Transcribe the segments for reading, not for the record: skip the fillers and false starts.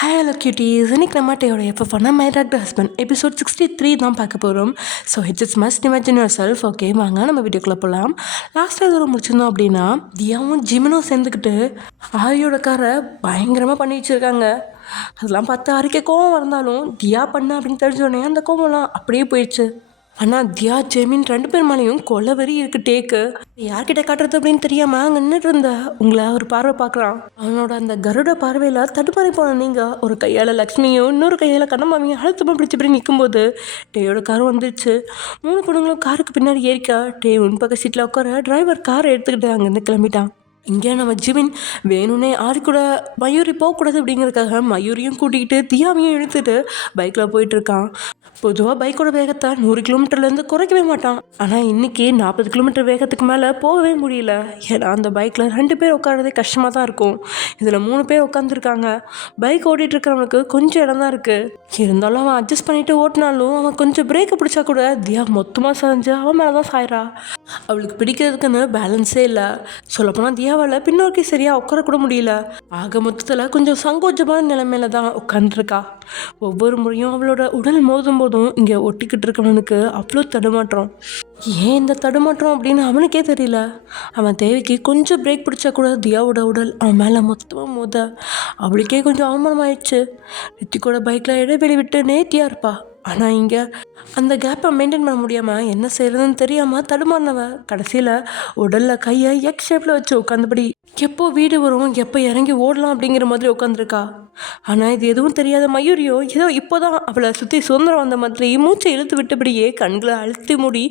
Hi hello cuties. இன்னைக்கு நம்ம டேயோட எஃப்எஃப்னா my doctor husband episode 63 தான் பார்க்க போகிறோம். So it's must imagine your self. Okay, வாங்க நம்ம வீடியோக்குள்ளே போகலாம். லாஸ்ட்டாக எதுவும் முடிச்சிருந்தோம் அப்படின்னா, தியாவும் ஜிமினும் சேர்ந்துக்கிட்டு ஆரியோட காரை பயங்கரமாக பண்ணி வச்சுருக்காங்க. அதெல்லாம் பார்த்து ஆரிக்கு கோவம் இருந்தாலும் தியா பண்ண அப்படின்னு தெரிஞ்சோடனே அந்த கோவம்லாம் அப்படியே போயிடுச்சு. ஆனால் தியா ஜெமின் 2 பேர் மேலேயும் கொலவெறி இருக்கு. டேக்கு யார்கிட்ட காட்டுறது அப்படின்னு தெரியாமல் அங்கே நின்றுட்டு இருந்த உங்களை ஒரு பார்வை பார்க்குறான். அவனோட அந்த கருட பார்வையில் தடுமாறி போன நீங்கள் ஒரு கையால் லக்ஷ்மியும் இன்னொரு கையால் கண்ணம்மாவையும் அழுத்தமாக பிடிச்சபடி நிற்கும்போது டேயோட காரும் வந்துடுச்சு. 3 பொண்ணுங்களும் காருக்கு பின்னாடி ஏறிக்கா. டே முன்பக்க சீட்டில் உட்கார டிரைவர் காரை எடுத்துக்கிட்டு அங்கேருந்து கிளம்பிட்டான். இங்கே நம்ம ஜிமின் வேணும்னே ஆரி கூட மயூரி போகக்கூடாது அப்படிங்கிறதுக்காக மயூரியும் கூட்டிகிட்டு தியாவையும் இழுத்துட்டு பைக்கில் போயிட்டுருக்கான். பொதுவாக பைக்கோட வேகத்தை 100 கிலோமீட்டர்லேருந்து குறைக்கவே மாட்டான். ஆனால் இன்றைக்கி 40 கிலோமீட்டர் வேகத்துக்கு மேலே போகவே முடியல. ஏன்னா அந்த பைக்கில் 2 பேர் உட்காரதே கஷ்டமாக தான் இருக்கும். இதில் 3 பேர் உட்காந்துருக்காங்க. பைக் ஓட்டிகிட்டு இருக்கிறவனுக்கு கொஞ்சம் இடம் தான் இருக்குது. இருந்தாலும் அவன் அட்ஜஸ்ட் பண்ணிவிட்டு ஓட்டினாலும் அவன் கொஞ்சம் பிரேக்கை பிடிச்சா கூட தியா மொத்தமாக சாய்ஞ்சு அவன் மேலே தான் சாயிறா. அவளுக்கு பிடிக்கிறதுக்குன்னு பேலன்ஸே இல்லை. சொல்லப்போனால் தியாவால் பின்னோக்கி சரியாக உட்காரக்கூட முடியல. ஆக மொத்தத்தில் கொஞ்சம் சங்கோஜமான நிலைமையில தான் உட்காந்துருக்கா. ஒவ்வொரு முறையும் அவளோட உடல் மோதும் போதும் இங்கே ஒட்டிக்கிட்டு இருக்கவனுக்கு அவ்வளோ தடுமாற்றம். ஏன் இந்த தடுமாற்றம் அப்படின்னு அவனுக்கே தெரியல. அவன் தேவைக்கு கொஞ்சம் பிரேக் பிடிச்சா கூட தியாவோட உடல் அவன் மேலே மொத்தமாக மோத அவளுக்கே கொஞ்சம் அவமானமாயிடுச்சு. ரித்திக்கோட பைக்கில் இடைவெளி விட்டு நேர்த்தியாக இருப்பா. ஆனால் இங்கே அந்த கேப்பை மெயின்டைன் பண்ண முடியாமல் என்ன செய்யறதுன்னு தெரியாமல் தடுமாறினவ கடைசியில் உடலில் கையை எக் ஷேப்பில் வச்சு உட்காந்தபடி எப்போ வீடு வரும், எப்போ இறங்கி ஓடலாம் அப்படிங்கிற மாதிரி உட்காந்துருக்கா. ஆனால் இது எதுவும் தெரியாத மயூரியோ ஏதோ இப்போதான் அவளை சுற்றி சுதந்திரம் வந்த மாதிரி மூச்சை இழுத்து விட்டபடியே கண்களை அழுத்தி மூடி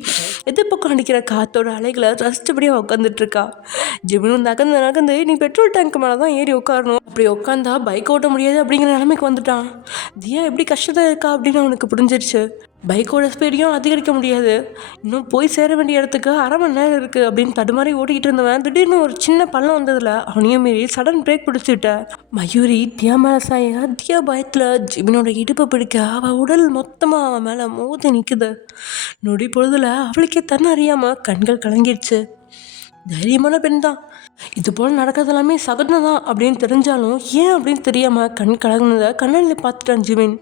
எதிர்பக்கம் அடிக்கிற காத்தோட அலைகளை ரசித்தபடியே உட்காந்துட்ருக்கா. ஜிமினும் நகர்ந்து நீ பெட்ரோல் டேங்க் மேலே தான் ஏறி உட்காரணும், அப்படி உட்காந்தா பைக் ஓட்ட முடியாது அப்படிங்கிற நிலைமைக்கு வந்துட்டான். தியா எப்படி கஷ்டத்தில் இருக்கா அப்படின்னு அவனுக்கு புரிஞ்சிருச்சு. பைக்கோட ஸ்பீடையும் அதிகரிக்க முடியாது, இன்னும் போய் சேர வேண்டிய இடத்துக்கு 1/2 மணி நேரம் இருக்குது அப்படின்னு தடுமாறி ஓட்டிக்கிட்டு இருந்தவன் திடீர்னு ஒரு சின்ன பள்ளம் வந்ததில் அவனையும் மீறி சடன் பிரேக் பிடிச்சிட்ட. மயூரி தியா மேலே சாய தியா பயத்தில் ஜிமினோட இடுப்பை பிடிக்க அவள் உடல் மொத்தமாக அவன் மேலே மோதி நிற்குது. நொடி பொழுதுல அவளுக்கே தன்னை அறியாமல் கண்கள் கலங்கிடுச்சு. தைரியமான பெண் தான், இது போல் நடக்கிறது எல்லாமே சகஜம் தான் அப்படின்னு தெரிஞ்சாலும் ஏன் அப்படின்னு தெரியாமல் கண் கலங்கினதை கண்ணாடியில் பார்த்துட்டான் ஜிமின்.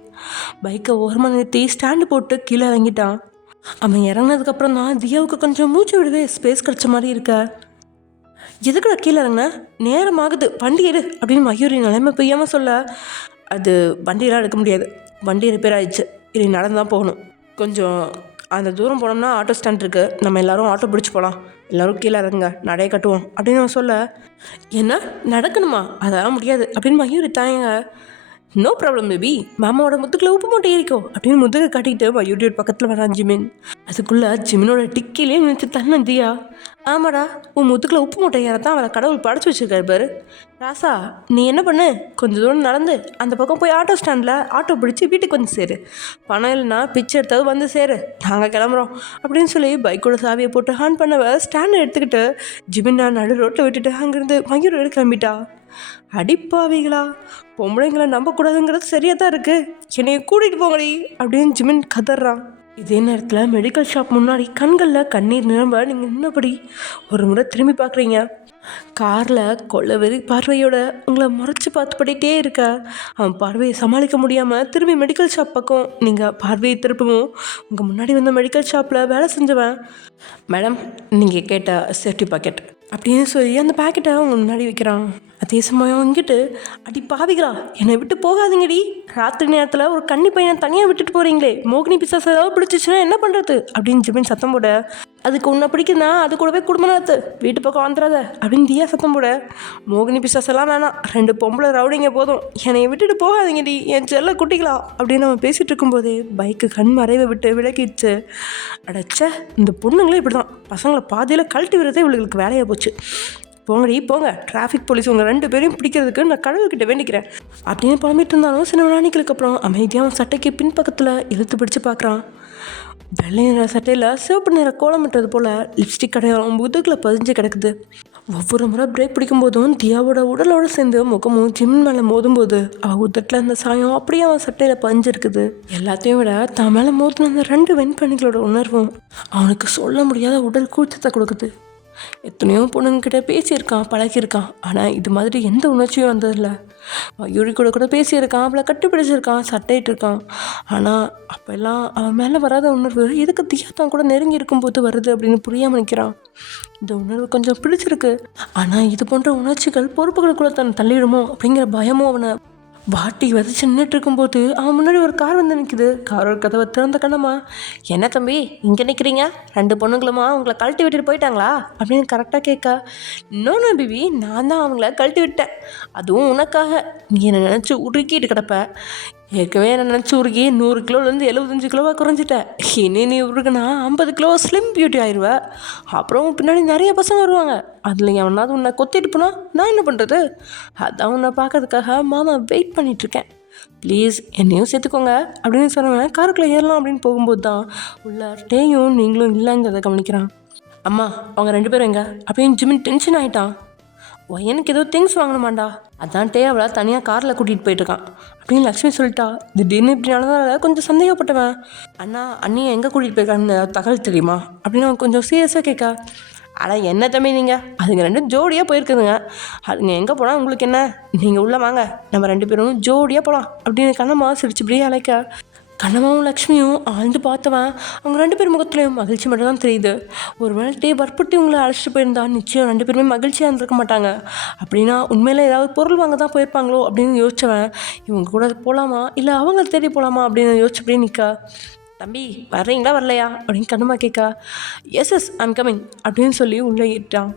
பைக்கை ஓரமாக நிறுத்தி ஸ்டாண்டு போட்டு கீழே இறங்கிட்டான். அவன் இறங்கினதுக்கப்புறம் தான் தியாவுக்கு கொஞ்சம் மூச்சு விடவே ஸ்பேஸ் கிடச்ச மாதிரி இருக்க. எதுக்குடா கீழே இறங்கின, நேரமாகுது வண்டி எடு அப்படின்னு மயூரி நிலைமை பெய்யாமல் சொல்ல, அது வண்டியெல்லாம் எடுக்க முடியாது, வண்டி ரிப்பேர் ஆயிடுச்சு, இனி நடந்து தான் போகணும், கொஞ்சம் அந்த தூரம் போனோம்னா ஆட்டோ ஸ்டாண்ட் இருக்குது, நம்ம எல்லோரும் ஆட்டோ பிடிச்சி போகலாம், எல்லோரும் கீழே இறங்குங்க, நடைய கட்டுவோம் அப்படின்னு அவன் சொல்ல, என்ன நடக்கணுமா, அதெல்லாம் முடியாது அப்படின்னு மயூரி தாயங்க. நோ ப்ராப்ளம் பேபி, மாமாவோட முத்துக்கில் உப்பு மூட்டை ஏறிக்கோ அப்படின்னு முதுகை காட்டிக்கிட்டு மயூரியோட பக்கத்தில் வரான் ஜிமின். அதுக்குள்ளே ஜிமினோட டிக்கிலே நினைச்சு தன்ன தியா, ஆமாடா உன் முத்துக்கில் உப்பு மூட்டை ஏறத்தான் அவளை கடவுள் படைச்சி வச்சுருக்காரு பாரு. ராசா நீ என்ன பண்ணு, கொஞ்சம் தூரம் நடந்து அந்த பக்கம் போய் ஆட்டோ ஸ்டாண்டில் ஆட்டோ பிடிச்சி வீட்டுக்கு வந்து சேரு, பணம் இல்லைன்னா பிச்சை எடுத்தாவது வந்து சேரு, நாங்கள் கிளம்புறோம் அப்படின்னு சொல்லி பைக்கோட சாவியை போட்டு ஹான் பண்ணவ ஸ்டாண்டை எடுத்துக்கிட்டு ஜிமின் நடு ரோட்டில் விட்டுட்டு அங்கேருந்து மயூரோட கிளம்பிட்டா. அடிப்பாவீங்களா, பொம்பளைங்களை நம்பக்கூடாதுங்கிறது சரியாக தான் இருக்குது, என்னைய கூட்டிகிட்டு போங்கடி அப்படின்னு ஜிமின் கதறான். இதே நேரத்தில் மெடிக்கல் ஷாப் முன்னாடி கண்களில் கண்ணீர் நிரம்ப நீங்கள் இன்னபடி ஒரு முறை திரும்பி பார்க்குறீங்க. காரில் கொள்ளவெறி பார்வையோட உங்களை முறைச்சி பார்த்துப்படிட்டே இருக்க அவன் பார்வையை சமாளிக்க முடியாமல் திரும்பி மெடிக்கல் ஷாப் பக்கம் நீங்கள் பார்வையை திருப்பவும் உங்கள் முன்னாடி வந்த மெடிக்கல் ஷாப்பில் வேலை செஞ்சவன், மேடம் நீங்கள் கேட்ட சேஃப்டி பாக்கெட் அப்படின்னு சொல்லி அந்த பாக்கெட்டை அவங்க முன்னாடி வைக்கிறான். அதே சமயம் இங்கிட்டு, அடி பாவிகளா என்னை விட்டு போகாதீங்கடி, ராத்திரி நேரத்தில் ஒரு கன்னி பையனை தனியாக விட்டுட்டு போகிறீங்களே, மோகினி பிசாசு ஏதாவது பிடிச்சிச்சுன்னா என்ன பண்ணுறது அப்படின்னு ஜிமின் சத்தம் போட, அதுக்கு உன்னை பிடிக்குதுன்னா அது கூடவே குடும்பம் நடத்து, வீட்டு பக்கம் வந்துடாத அப்படின்னு தியா சத்தம் போட, மோகினி பிசாசெல்லாம் வேணாம், 2 பொம்பளை ரவுடிங்க போதும், என்னை விட்டுட்டு போகாதீங்கடி என் செல்ல குட்டிகளா அப்படின்னு அவன் பேசிகிட்டு இருக்கும்போதே பைக்கு கண் மறைவை விட்டு விலகிடுச்சு. அடைச்ச இந்த பொண்ணுங்களே இப்படி தான், பசங்களை பாதியில் கழட்டி விடுறதே இவளுக்கு வேலையாக போச்சு, போங்கடி போங்க, டிராஃபிக் போலீஸ் உங்கள் 2 பேரையும் பிடிக்கிறதுக்கு நான் கடவுள்கிட்ட வேண்டிக்கிறேன் அப்படின்னு புலம்பிட்டு இருந்தாலும் சில வினாடிகளுக்கு அப்புறம் அமைதியாக சட்டைக்கு பின்பக்கத்தில் இழுத்து பிடிச்சு பார்க்குறான். வெள்ளை நிற சட்டையில் சிவப்பு நிற கோலமிட்டது போல் லிப்ஸ்டிக் கடையாலும் முதுகில் பதிஞ்சு கிடக்குது. ஒவ்வொரு முறை பிரேக் பிடிக்கும் போதும் தியாவோட உடலோடு சேர்ந்து முகமும் ஜிமின் மேலே மோதும்போது அவள் உதட்டில் அந்த சாயம் அப்படியே அவன் சட்டையில் பதிஞ்சிருக்குது. எல்லாத்தையும் விட தான் மேலே மோதின அந்த 2 வெண்பணிகளோட உணர்வும் அவனுக்கு சொல்ல முடியாத உடல் கூச்சத்தை கொடுக்குது. எத்தனையோ பொண்ணுங்கிட்ட பேசியிருக்கான், பழகியிருக்கான். ஆனால் இது மாதிரி எந்த உணர்ச்சியும் வந்ததில்லை. மயூரி கூட பேசியிருக்கான், அவளை கட்டிப்பிடிச்சிருக்கான், சட்டையிட்டு இருக்கான். ஆனால் அப்போல்லாம் அவன் மேலே வராத உணர்வு எதுக்கு தியா தான் கூட நெருங்கி இருக்கும்போது வருது அப்படின்னு புரியாமல் நிற்கிறான். இந்த உணர்வு கொஞ்சம் பிடிச்சிருக்கு. ஆனால் இது போன்ற உணர்ச்சிகள் பொறுப்புகளுக்குள்ளே தன்னை தள்ளிடுமோ அப்படிங்கிற பயமும் அவனை வாட்டி விதைச்சு நின்றுட்டு இருக்கும்போது அவன் முன்னாடி ஒரு கார் வந்து நிற்குது. காரோட கதவை திறந்த கண்ணம்மா, என்ன தம்பி இங்கே நிற்கிறீங்க? 2 பொண்ணுங்களுமா உங்களை கழட்டி விட்டுட்டு போயிட்டாங்களா அப்படின்னு கரெக்டாக கேட்கா. இன்னொன்று பிபி, நான் தான் அவங்கள கழட்டி விட்டேன், அதுவும் உனக்காக. நீ என்னை நினச்சி உருக்கிட்டு கிடப்ப. ஏற்கனவே என்ன நினச்சி உருகி 100 கிலோலேருந்து 75 கிலோவாக குறைஞ்சிட்டேன். இனி நீ உருகுனா 50 கிலோ ஸ்லிம் பியூட்டி ஆயிடுவ. அப்புறம் பின்னாடி நிறைய பசங்க வருவாங்க, அதில் எவனாவது உன்னை கொத்திட்டு போனால் நான் என்ன பண்ணுறது? அதான் உன்னை பார்க்கறதுக்காக மாமா வெயிட் பண்ணிகிட்ருக்கேன், ப்ளீஸ் என்னையும் சேர்த்துக்கோங்க அப்படின்னு சொன்னவன் காருக்குள்ளே ஏறலாம் அப்படின்னு போகும்போது தான் உள்ள டேயும் நீங்களும் இல்லைங்கிறத கவனிக்கிறான். அம்மா அவங்க 2 பேரும் எங்க அப்படின்னு ஜிமின் டென்ஷன் ஆகிட்டான். எனக்கு ஏதோ திங்ஸ் வாங்கணுமாண்டா, அதான் டே அவளை தனியாக காரில் கூட்டிகிட்டு போயிட்டுருக்கான் அப்படின்னு லக்ஷ்மி சொல்லிட்டா. திடீர்னு இப்படி நடந்ததால் கொஞ்சம் சந்தேகப்பட்டவன். அண்ணா அண்ணியை எங்கே கூட்டிகிட்டு போயிருக்கான்னு தகவல் தெரியுமா அப்படின்னு அவன் கொஞ்சம் சீரியஸாக கேட்க. ஆனால் என்ன தம்பி நீங்கள், அதுங்க 2 ஜோடியாக போயிருக்குதுங்க, அதுங்க எங்கே போனால் உங்களுக்கு என்ன, நீங்கள் உள்ளே வாங்க, நம்ம 2 பேரும் ஜோடியாக போகலாம் அப்படின்னு கண்ணம்மா சிரிச்சுப்படியே அழைக்க. கண்ணம்மாவும் லக்ஷ்மியும் ஆழ்ந்து பார்த்தவன் அவங்க 2 பேர் முகத்துலையும் மகிழ்ச்சி மட்டும் தான் தெரியுது. ஒரு வேளை டே வற்புறுத்தி உங்களை அழைச்சிட்டு போயிருந்தா நிச்சயம் 2 பேருமே மகிழ்ச்சியாக இருந்திருக்க மாட்டாங்க. அப்படின்னா உண்மையில ஏதாவது பொருள் வாங்க தான் போயிருப்பாங்களோ அப்படின்னு யோசிச்சவன் இவங்க கூட போகலாமா இல்லை அவங்கள தேடி போகலாமா அப்படின்னு யோசிச்சுப்படியே நிற்கா. தம்பி வர்றீங்களா வரலையா அப்படின்னு கண்ணம்மா கேட்கா. எஸ் ஐம் கமிங் அப்படின்னு சொல்லி உள்ளே ஏறிட்டான்.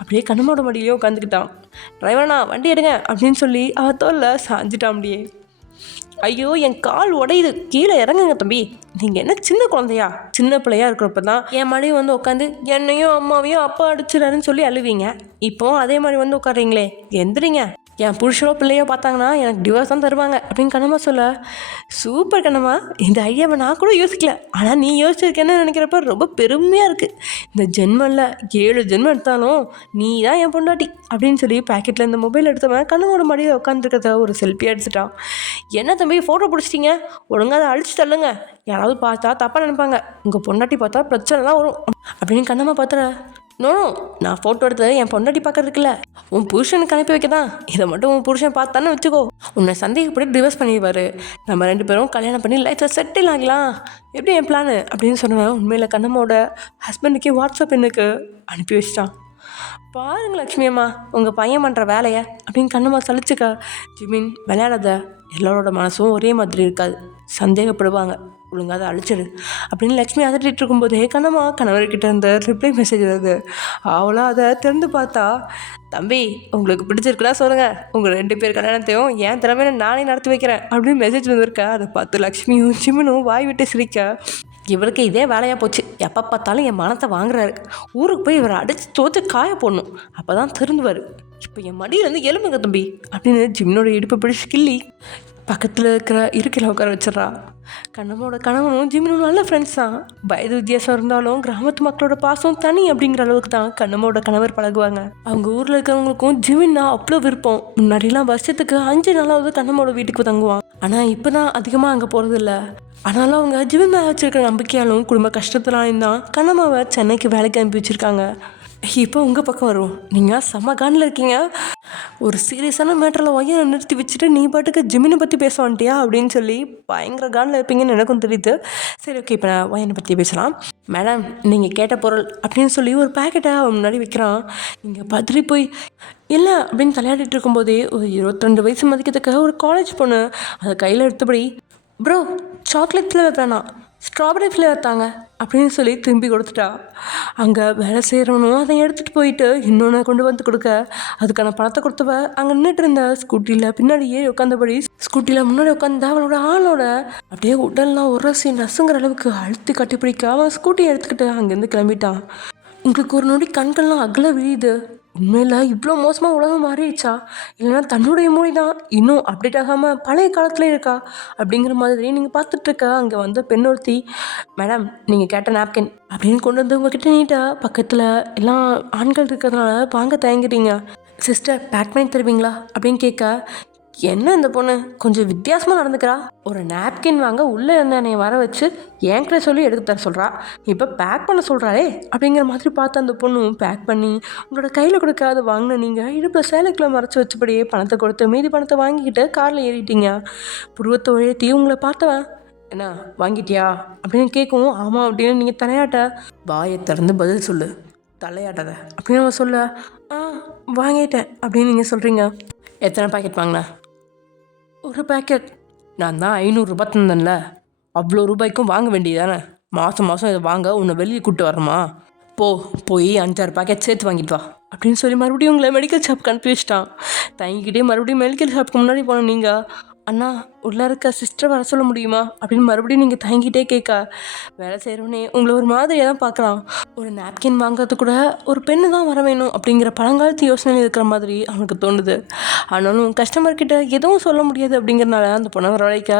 அப்படியே கண்ணம்மாவோட மடியிலேயே உட்காந்துக்கிட்டான். டிரைவர்ண்ணா வண்டி எடுங்க அப்படின்னு சொல்லி அவள் தோளில் சாஞ்சிட்டான். அப்படியே ஐயோ என் கால் உடையுது, கீழே இறங்குங்க தம்பி. நீங்கள் என்ன சின்ன குழந்தையா? சின்ன பிள்ளையா இருக்கிறப்ப தான் என் மடியை வந்து உட்காந்து என்னையும் அம்மாவையும் அப்பா அடிச்சிடாருன்னு சொல்லி அழுவீங்க. இப்போ அதே மாதிரி வந்து உட்காடுறீங்களே, எந்திரிங்க. என் புருஷனோ பிள்ளையோ பார்த்தாங்கன்னா எனக்கு டிவோர்ஸ் தான் தருவாங்க அப்படின்னு கண்ணம்மா சொல்ல. சூப்பர் கண்ணம்மா, இந்த ஐடியாவை நான் கூட யோசிக்கல, ஆனால் நீ யோசிச்சிருக்கேன்னு நினைக்கிறப்ப ரொம்ப பெருமையாக இருக்குது. இந்த ஜென்மனில் 7 ஜென்மம் எடுத்தாலும் நீ தான் என் பொண்டாட்டி அப்படின்னு சொல்லி பேக்கெட்டில் இந்த மொபைல் எடுத்தவன் கண்ணமோட மடியில் உட்காந்துருக்கிறத ஒரு செல்ஃபி எடுத்துட்டான். என்ன தம்பி ஃபோட்டோ பிடிச்சிட்டிங்க, ஒழுங்காக அதை அழிச்சு தள்ளுங்க, யாராவது பார்த்தா தப்பாக நினைப்பாங்க, உங்கள் பொண்டாட்டி பார்த்தா பிரச்சனை தான் வரும் அப்படின்னு கண்ணம்மா பார்த்துற. நோ, நான் ஃபோட்டோ எடுத்தது என் பொண்டாட்டி பார்க்கறதுக்கு இல்லை, உன் புருஷனுக்கு அனுப்பி வைக்க தான். இதை மட்டும் உன் புருஷன் பார்த்தான்னு வச்சுக்கோ, உன்னை சந்தேகப்படி டிவோர்ஸ் பண்ணிடுவார், நம்ம 2 பேரும் கல்யாணம் பண்ணி லைஃப்பில் செட்டில் ஆகலாம், எப்படி என் பிளானு அப்படின்னு சொன்னவன் உண்மையில் கண்ணம்மாவோட ஹஸ்பண்டுக்கே வாட்ஸ்அப் எனக்கு அனுப்பி வச்சிட்டான். பாருங்க லக்ஷ்மி அம்மா உங்கள் பையன் பண்ணுற வேலையை அப்படின்னு கண்ணம்மா சலிச்சுக்க. ஜிமின் விளையாடாத, எல்லாரோட மனசும் ஒரே மாதிரி இருக்காது, சந்தேகப்படுவாங்க, ஒழுங்காக அதை அழிச்சிடு அப்படின்னு லக்ஷ்மி அதட்டிகிட்டு இருக்கும்போதே கண்ணம்மா கணவர்கிட்ட இருந்த ரிப்ளை மெசேஜ் வருது. அவளா அதை திறந்து பார்த்தா, தம்பி உங்களுக்கு பிடிச்சிருக்குன்னா சொல்லுங்கள், உங்கள் 2 பேர் கல்யாணத்தையும் என் திறமையில நானே நடத்தி வைக்கிறேன் அப்படின்னு மெசேஜ் வந்திருக்கா. அதை பார்த்து லக்ஷ்மியும் ஜிமனும் வாய் விட்டு சிரிக்க. இவருக்கு இதே வேலையாக போச்சு, எப்போ பார்த்தாலும் என் மனத்தை வாங்குறாரு, ஊருக்கு போய் இவரை அடித்து தோற்று காய போடணும், அப்போ தான் திருந்துவார். இப்போ என் மடியிலேருந்து எலும்புங்க தம்பி அப்படின்னு ஜிம்னோட இடுப்பை பிடிச்சி கிள்ளி பக்கத்தில் இருக்கிற இருக்கையில் உட்கார வச்சிட்றா. கண்ணம்மாவோட கணவனும் ஜிமினும் நல்ல ஃப்ரெண்ட்ஸ் தான். வயது வித்தியாசம் இருந்தாலும் கிராமத்து மக்களோட பாசம் தனி அப்படிங்கிற அளவுக்கு தான் கண்ணம்மாவோட கணவர் பழகுவாங்க. அவங்க ஊரில் இருக்கிறவங்களுக்கும் ஜிமின்னா அவ்வளோ விருப்பம். முன்னாடிலாம் வருஷத்துக்கு 5 நாளாவது கண்ணம்மாவோட வீட்டுக்கு தங்குவான். ஆனால் இப்போ தான் அதிகமாக அங்கே போகிறதில்ல. ஆனாலும் அவங்க ஜிமின் மேலே வச்சுருக்க நம்பிக்கையாலும் குடும்ப கஷ்டத்தினாலும் தான் கண்ணம்மாவை சென்னைக்கு வேலைக்கு அனுப்பி வச்சுருக்காங்க. இப்போ உங்கள் பக்கம் வருவோம். நீங்கள் செம்ம கானில் இருக்கீங்க, ஒரு சீரியஸான மேட்டரில் ஒய்யரை நிறுத்தி வச்சுட்டு நீ பாட்டுக்கு ஜிமினை பற்றி பேச வந்துட்டியா அப்படின்னு சொல்லி பயங்கர கானில் இருப்பீங்கன்னு எனக்கும் தெரியுது. சரி ஓகே, இப்போ நான் ஒய்யனை பற்றி பேசலாம். மேடம் நீங்கள் கேட்ட பொருள் அப்படின்னு சொல்லி ஒரு பேக்கெட்டை அவன் முன்னாடி வைக்கிறான். நீங்கள் பத்திரி போய் இல்லை அப்படின்னு தலையாடிட்டு இருக்கும்போதே ஒரு 22 வயசு மதிக்கத்தக்க ஒரு காலேஜ் பொண்ணு அதை கையில் எடுத்தபடி, ப்ரோ சாக்லேட் ஃப்ளேவர் வேணாம், ஸ்ட்ராபெரி ஃப்ளேவர் தாங்க அப்படின்னு சொல்லி திரும்பி கொடுத்துட்டா. அங்கே வேலை செய்கிறவனும் அதை எடுத்துகிட்டு போயிட்டு இன்னொன்று கொண்டு வந்து கொடுக்க, அதுக்கான பணத்தை கொடுத்தவ அங்கே நின்றுட்டு இருந்த ஸ்கூட்டியில் பின்னாடியே உட்காந்தபடி ஸ்கூட்டியில் முன்னாடி உட்காந்து அவனோட ஆளோட அப்படியே உடல்லாம் உரசி நசுங்கிற அளவுக்கு அழுத்தி கட்டிப்பிடிக்க அவன் ஸ்கூட்டியை எடுத்துக்கிட்டு அங்கேருந்து கிளம்பிட்டான். உங்களுக்கு ஒரு நொடி கண்கள்லாம் அகல விழியுது. உண்மையில் இவ்வளோ மோசமாக உலகம் மாறிடுச்சா, இல்லைன்னா தன்னுடைய மொழி தான் இன்னும் அப்டேட் ஆகாமல் பழைய காலத்தில் இருக்கா அப்படிங்கிற மாதிரி நீங்கள் பார்த்துட்ருக்க. அங்கே வந்த பெண் ஒருத்தி, மேடம் நீங்கள் கேட்ட நாப்கின் அப்படின்னு கொண்டு வந்து உங்ககிட்ட நீட்டா பக்கத்தில் எல்லாம் ஆண்கள் இருக்கிறதுனால வாங்க தயங்குறீங்க, சிஸ்டர் பேக் பண்ணி தருவீங்களா அப்படின்னு கேட்க, என்ன இந்த பொண்ணு கொஞ்சம் வித்தியாசமாக நடந்துக்கிறா. ஒரு நாப்கின் வாங்க உள்ளே இருந்த என்னை வர வச்சு என்கிட்ட சொல்லி எடுத்து தர சொல்கிறா. இப்போ பேக் பண்ண சொல்கிறாளே அப்படிங்கிற மாதிரி பார்த்து அந்த பொண்ணும் பேக் பண்ணி உங்களோட கையில் கொடுக்காத வாங்கின நீங்கள் இடுப்பில் சேலைக்குள்ளே மறைச்சி வச்சபடியே பணத்தை கொடுத்து மீதி பணத்தை வாங்கிக்கிட்டு காரில் ஏறிட்டீங்க. புருவத்தை உயர்த்தி உங்களை பார்த்தவன் என்ன வாங்கிட்டியா அப்படின்னு கேட்கவும் ஆமாம் அப்படின்னு நீங்கள் தலையாட்ட வாயை திறந்து பதில் சொல்லு தலையாட்டாத அப்படின்னு அவன் சொல்ல வாங்கிட்டேன் அப்படின்னு நீங்கள் சொல்கிறீங்க. எத்தனை பேக்கெட் வாங்கின? ஒரு பேக்கெட். நான் தான் 500 தந்தேன்ல, அவ்வளோ ரூபாய்க்கும் வாங்க வேண்டியதானே. மாதம் இதை வாங்க உன்னை வெளியே கூப்பிட்டு வரமா? போய் 5-6 பேக்கெட் சேர்த்து வாங்கிட்டு வா அப்படின்னு சொல்லி மறுபடியும் உங்களை மெடிக்கல் ஷாப்புக்கு அனுப்பி வச்சிட்டான். தங்கிக்கிட்டே மறுபடியும் மெடிக்கல் ஷாப்புக்கு முன்னாடி போன நீங்கள் அண்ணா உள்ளே இருக்க சிஸ்டர் வர சொல்ல முடியுமா அப்படின்னு மறுபடியும் நீங்கள் தங்கிட்டே கேட்க வேலை செய்கிறவனே உங்களை ஒரு மாதிரியாக தான் பார்க்குறான். ஒரு நாப்கின் வாங்குறது கூட ஒரு பெண்ணு தான் வர வேணும் அப்படிங்கிற பழங்காலத்து யோசனையில் இருக்கிற மாதிரி அவனுக்கு தோணுது. ஆனாலும் கஸ்டமர்கிட்ட எதுவும் சொல்ல முடியாது அப்படிங்கிறனால அந்த பொண்ணை வரவழைக்க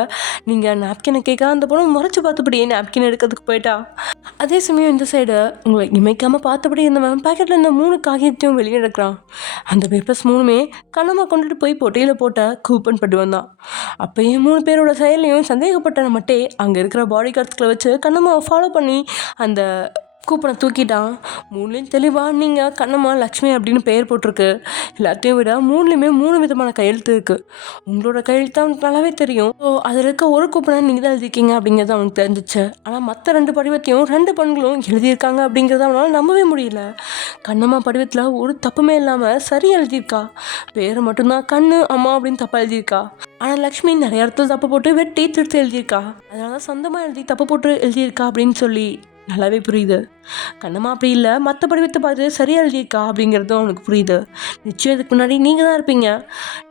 நீங்கள் நாப்கினை கேட்க அந்த பொண்ணை முறைச்சி பார்த்தபடியே நாப்கின் எடுக்கிறதுக்கு போயிட்டா. அதே சமயம் இந்த சைடு உங்களை இமைக்காமல் பார்த்தபடி இருந்தவன் பேக்கெட்டில் இருந்த 3 காகிதத்தையும் வெளியே எடுக்கிறான். அந்த பேப்பர்ஸ் 3மே கண்ணமாக கொண்டுட்டு போய் பொட்டையில் போட்ட கூப்பன் பட்டு வந்தான். அப்போயே 3 பேரோட செயலையும் சந்தேகப்பட்ட மட்டே அங்கே இருக்கிற பாடி கார்ட்ஸ்களை வச்சு கண்ணம்மாவை ஃபாலோ பண்ணி அந்த கூப்பனை தூக்கிட்டான். 3லையும் தெளிவாக நீங்கள் கண்ணம்மா லக்ஷ்மி அப்படின்னு பெயர் போட்டிருக்கு. எல்லாத்தையும் விட 3லையுமே 3 விதமான கையெழுத்து இருக்குது. உங்களோட கையெழுத்து அவனுக்கு நல்லாவே தெரியும். ஸோ அதில் இருக்க ஒரு கூப்பனை நீங்கள் தான் எழுதிருக்கீங்க அப்படிங்கிறது அவனுக்கு தெரிஞ்சிச்சு. ஆனால் மற்ற 2 படிவத்தையும் 2 பெண்களும் எழுதியிருக்காங்க அப்படிங்கிறத அவனால் நம்பவே முடியல. கண்ணம்மா படிவத்தில் ஒரு தப்புமே இல்லாமல் சரி எழுதியிருக்கா. பேரை மட்டும்தான் கண்ணு அம்மா அப்படின்னு தப்பாக எழுதியிருக்கா. ஆனால் லக்ஷ்மி நிறைய இடத்துல தப்பு போட்டு வெட்டி திருத்து எழுதியிருக்கா. அதனால தான் சொந்தமாக எழுதி தப்பு போட்டு எழுதியிருக்கா அப்படின்னு சொல்லி நல்லாவே புரியுது. கண்ணம்மா அப்படி இல்லை, மற்ற படிவத்தை பார்த்து சரியாக எழுதியிருக்கா அப்படிங்கிறதும் அவனுக்கு புரியுது. நிச்சயம் இதுக்கு முன்னாடி நீங்கள் தான் இருப்பீங்க,